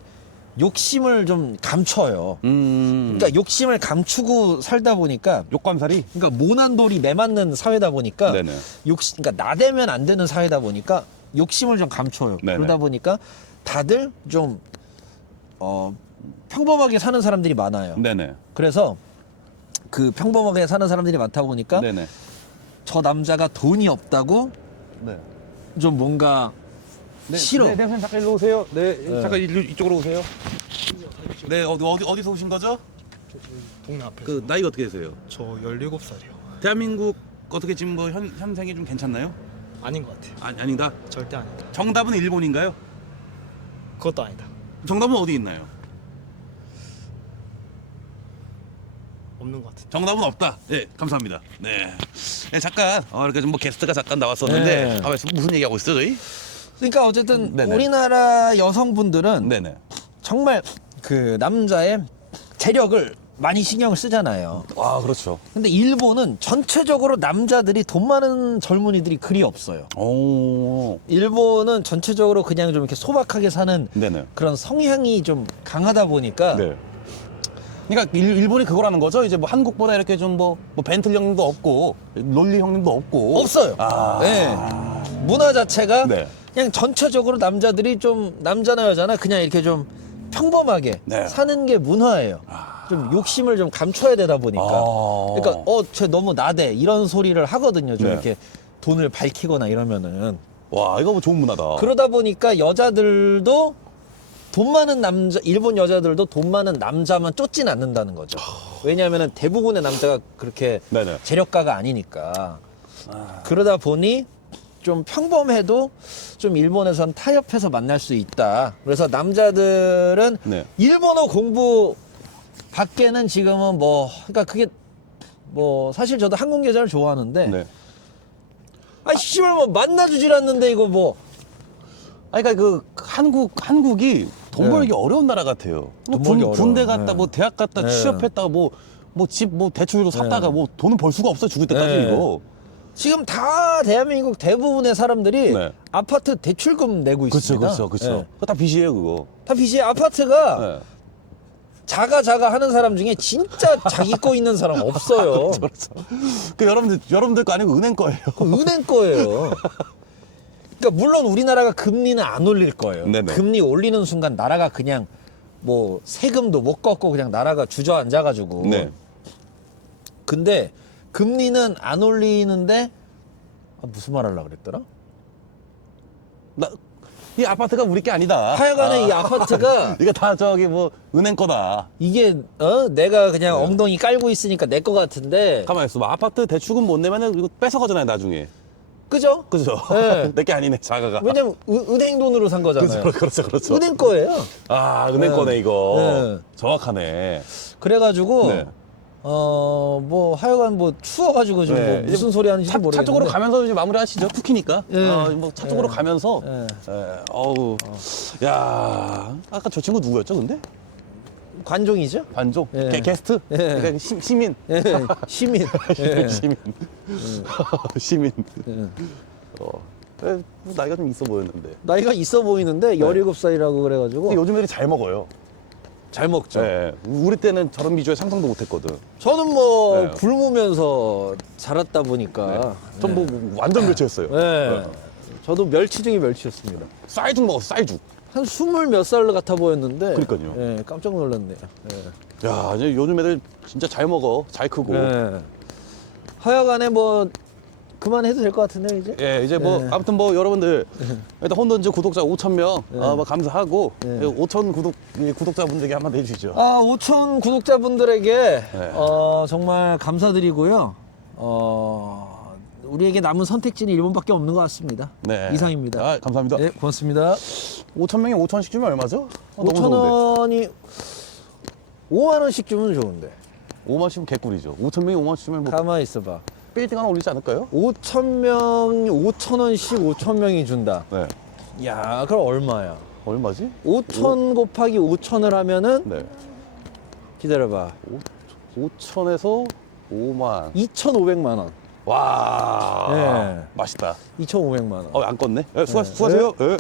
욕심을 좀 감춰요. 그러니까 욕심을 감추고 살다 보니까 욕감살이. 그러니까 모난 돌이 매맞는 사회다 보니까 네네. 그러니까 나대면 안 되는 사회다 보니까 욕심을 좀 감춰요. 네네. 그러다 보니까 다들 좀 평범하게 사는 사람들이 많아요. 네네. 그래서 그 평범하게 사는 사람들이 많다 보니까 네네. 저 남자가 돈이 없다고 네. 좀 뭔가 싫어. 네, 선생님 잠깐 일로 오세요. 네, 잠깐 이쪽으로 오세요. 네, 어디서 오신 거죠? 동네 앞에서. 그 나이가 어떻게 되세요? 저 17살이요. 대한민국 어떻게 지금 뭐 현생이 좀 괜찮나요? 아닌 것 같아요. 아니다. 절대 아니다. 정답은 일본인가요? 그것도 아니다. 정답은 어디 있나요? 없는 것 같은데. 정답은 없다. 네, 감사합니다. 네, 네 잠깐 이렇게 좀 뭐 게스트가 잠깐 나왔었는데 네. 무슨 얘기하고 있어요, 저희? 그러니까 어쨌든 네네. 우리나라 여성분들은 네네. 정말 그 남자의 재력을 많이 신경을 쓰잖아요. 아, 그렇죠. 근데 일본은 전체적으로 남자들이 돈 많은 젊은이들이 그리 없어요. 오, 일본은 전체적으로 그냥 좀 이렇게 소박하게 사는 네네. 그런 성향이 좀 강하다 보니까 네. 그러니까 일본이 그거라는 거죠. 이제 뭐 한국보다 이렇게 좀 뭐 벤틀 형님도 없고 롤리 형님도 없고 없어요. 아. 네. 문화 자체가 네. 그냥 전체적으로 남자들이 좀 남자나 여자나 그냥 이렇게 좀 평범하게 네. 사는 게 문화예요. 좀 욕심을 좀 감춰야 되다 보니까. 아. 그러니까 쟤 너무 나대 이런 소리를 하거든요. 좀 네. 이렇게 돈을 밝히거나 이러면은. 와, 이거 뭐 좋은 문화다. 그러다 보니까 여자들도 돈 많은 남자, 일본 여자들도 돈 많은 남자만 쫓진 않는다는 거죠. 왜냐하면 대부분의 남자가 그렇게 네네. 재력가가 아니니까. 그러다 보니 좀 평범해도 좀 일본에선 타협해서 만날 수 있다. 그래서 남자들은 네. 일본어 공부 밖에는 지금은 뭐 그러니까 그게 뭐 사실 저도 항공 계좌를 좋아하는데 네. 아 씨발 뭐 만나주질 않는데 이거 뭐 아니, 그러니까 그 한국이 돈 네. 벌기 어려운 나라 같아요. 돈 벌기 어려워요. 군대 갔다 네. 뭐 대학 갔다 네. 취업했다가 뭐 집 뭐 대출로 샀다가 네. 뭐 돈은 벌 수가 없어 죽을 때까지 네. 이거. 지금 다 대한민국 대부분의 사람들이 네. 아파트 대출금 내고 그렇죠, 있습니다. 그렇죠, 그렇죠. 네. 그거 다 빚이에요, 그거. 다 빚이 아파트가 네. 자가 하는 사람 중에 진짜 자기 거 있는 사람 없어요. 그렇죠. 그 여러분들 거 아니고 은행 거예요. 그 은행 거예요. 그러니까 물론 우리나라가 금리는 안 올릴 거예요. 네네. 금리 올리는 순간 나라가 그냥 뭐 세금도 못 걷고 그냥 나라가 주저앉아가지고. 네. 근데 금리는 안 올리는데 무슨 말 하려고 그랬더라? 이 아파트가 우리 게 아니다. 하여간에 이 아파트가 이거 다 저기 뭐 은행 거다. 이게 내가 그냥 엉덩이 깔고 있으니까 내 거 같은데 가만히 있어. 봐. 아파트 대출금 못 내면은 이거 뺏어가잖아요, 나중에. 그죠? 그죠? 네. 내 게 아니네, 자가가. 왜냐면 은행 돈으로 산 거잖아요. 그렇죠. 은행 거예요. 아, 은행 거네, 이거. 네. 정확하네. 그래가지고 네. 뭐 하여간 뭐 추워가지고 지금 네. 뭐 무슨 소리 하는지 차 모르겠는데 쪽으로 가면서 이제 마무리 하시죠. 쿠키니까. 예. 뭐 차 쪽으로 예. 가면서. 예. 어우. 야, 아까 저 친구 누구였죠, 근데? 관종이죠? 관종? 예. 게스트? 예. 그러니까 시민. 예. 시민. 예. 시민. 시민. 예. 나이가 좀 있어 보였는데. 나이가 있어 보이는데 17살이라고 그래가지고 근데 요즘 애들이 잘 먹어요. 잘 먹죠. 네. 우리 때는 저런 비주얼 상상도 못 했거든. 저는 뭐 네. 굶으면서 자랐다 보니까 전 뭐 완전 멸치였어요. 네. 저도 멸치 중에 멸치였습니다. 쌀죽 먹었어, 쌀죽. 한 20몇 살 같아 보였는데 그러니까요. 예, 깜짝 놀랐네요. 예. 야, 이제 요즘 애들 진짜 잘 먹어. 잘 크고. 예. 하여간에 뭐 그만해도 될 것 같은데 이제. 예, 이제 뭐 네. 아무튼 뭐 여러분들 일단 혼돈즈 구독자 5,000명 뭐 감사하고 네. 5,000 구독자분들에게 한마디 해주시죠. 5천 구독자분들에게 네. 정말 감사드리고요. 우리에게 남은 선택지는 일본밖에 없는 것 같습니다. 네. 이상입니다. 아, 감사합니다. 네, 고맙습니다. 5,000명에 5,000씩 주면 얼마죠? 너무 5천 좋은데. 원이 5만 원씩 주면 좋은데. 5만씩은 개꿀이죠. 5,000명에 5만씩 주면 뭐 가만히 있어봐. 빌딩 하나 올리지 않을까요? 5천 명이 5천 원씩 5천 명이 준다. 네. 야, 그럼 얼마야? 얼마지? 5천 곱하기 5천을 하면은 네. 기다려봐. 5,000에서 5만. 2,500만 원. 와. 네. 맛있다. 2,500만 원. 안 껐네. 수고하세요. 예.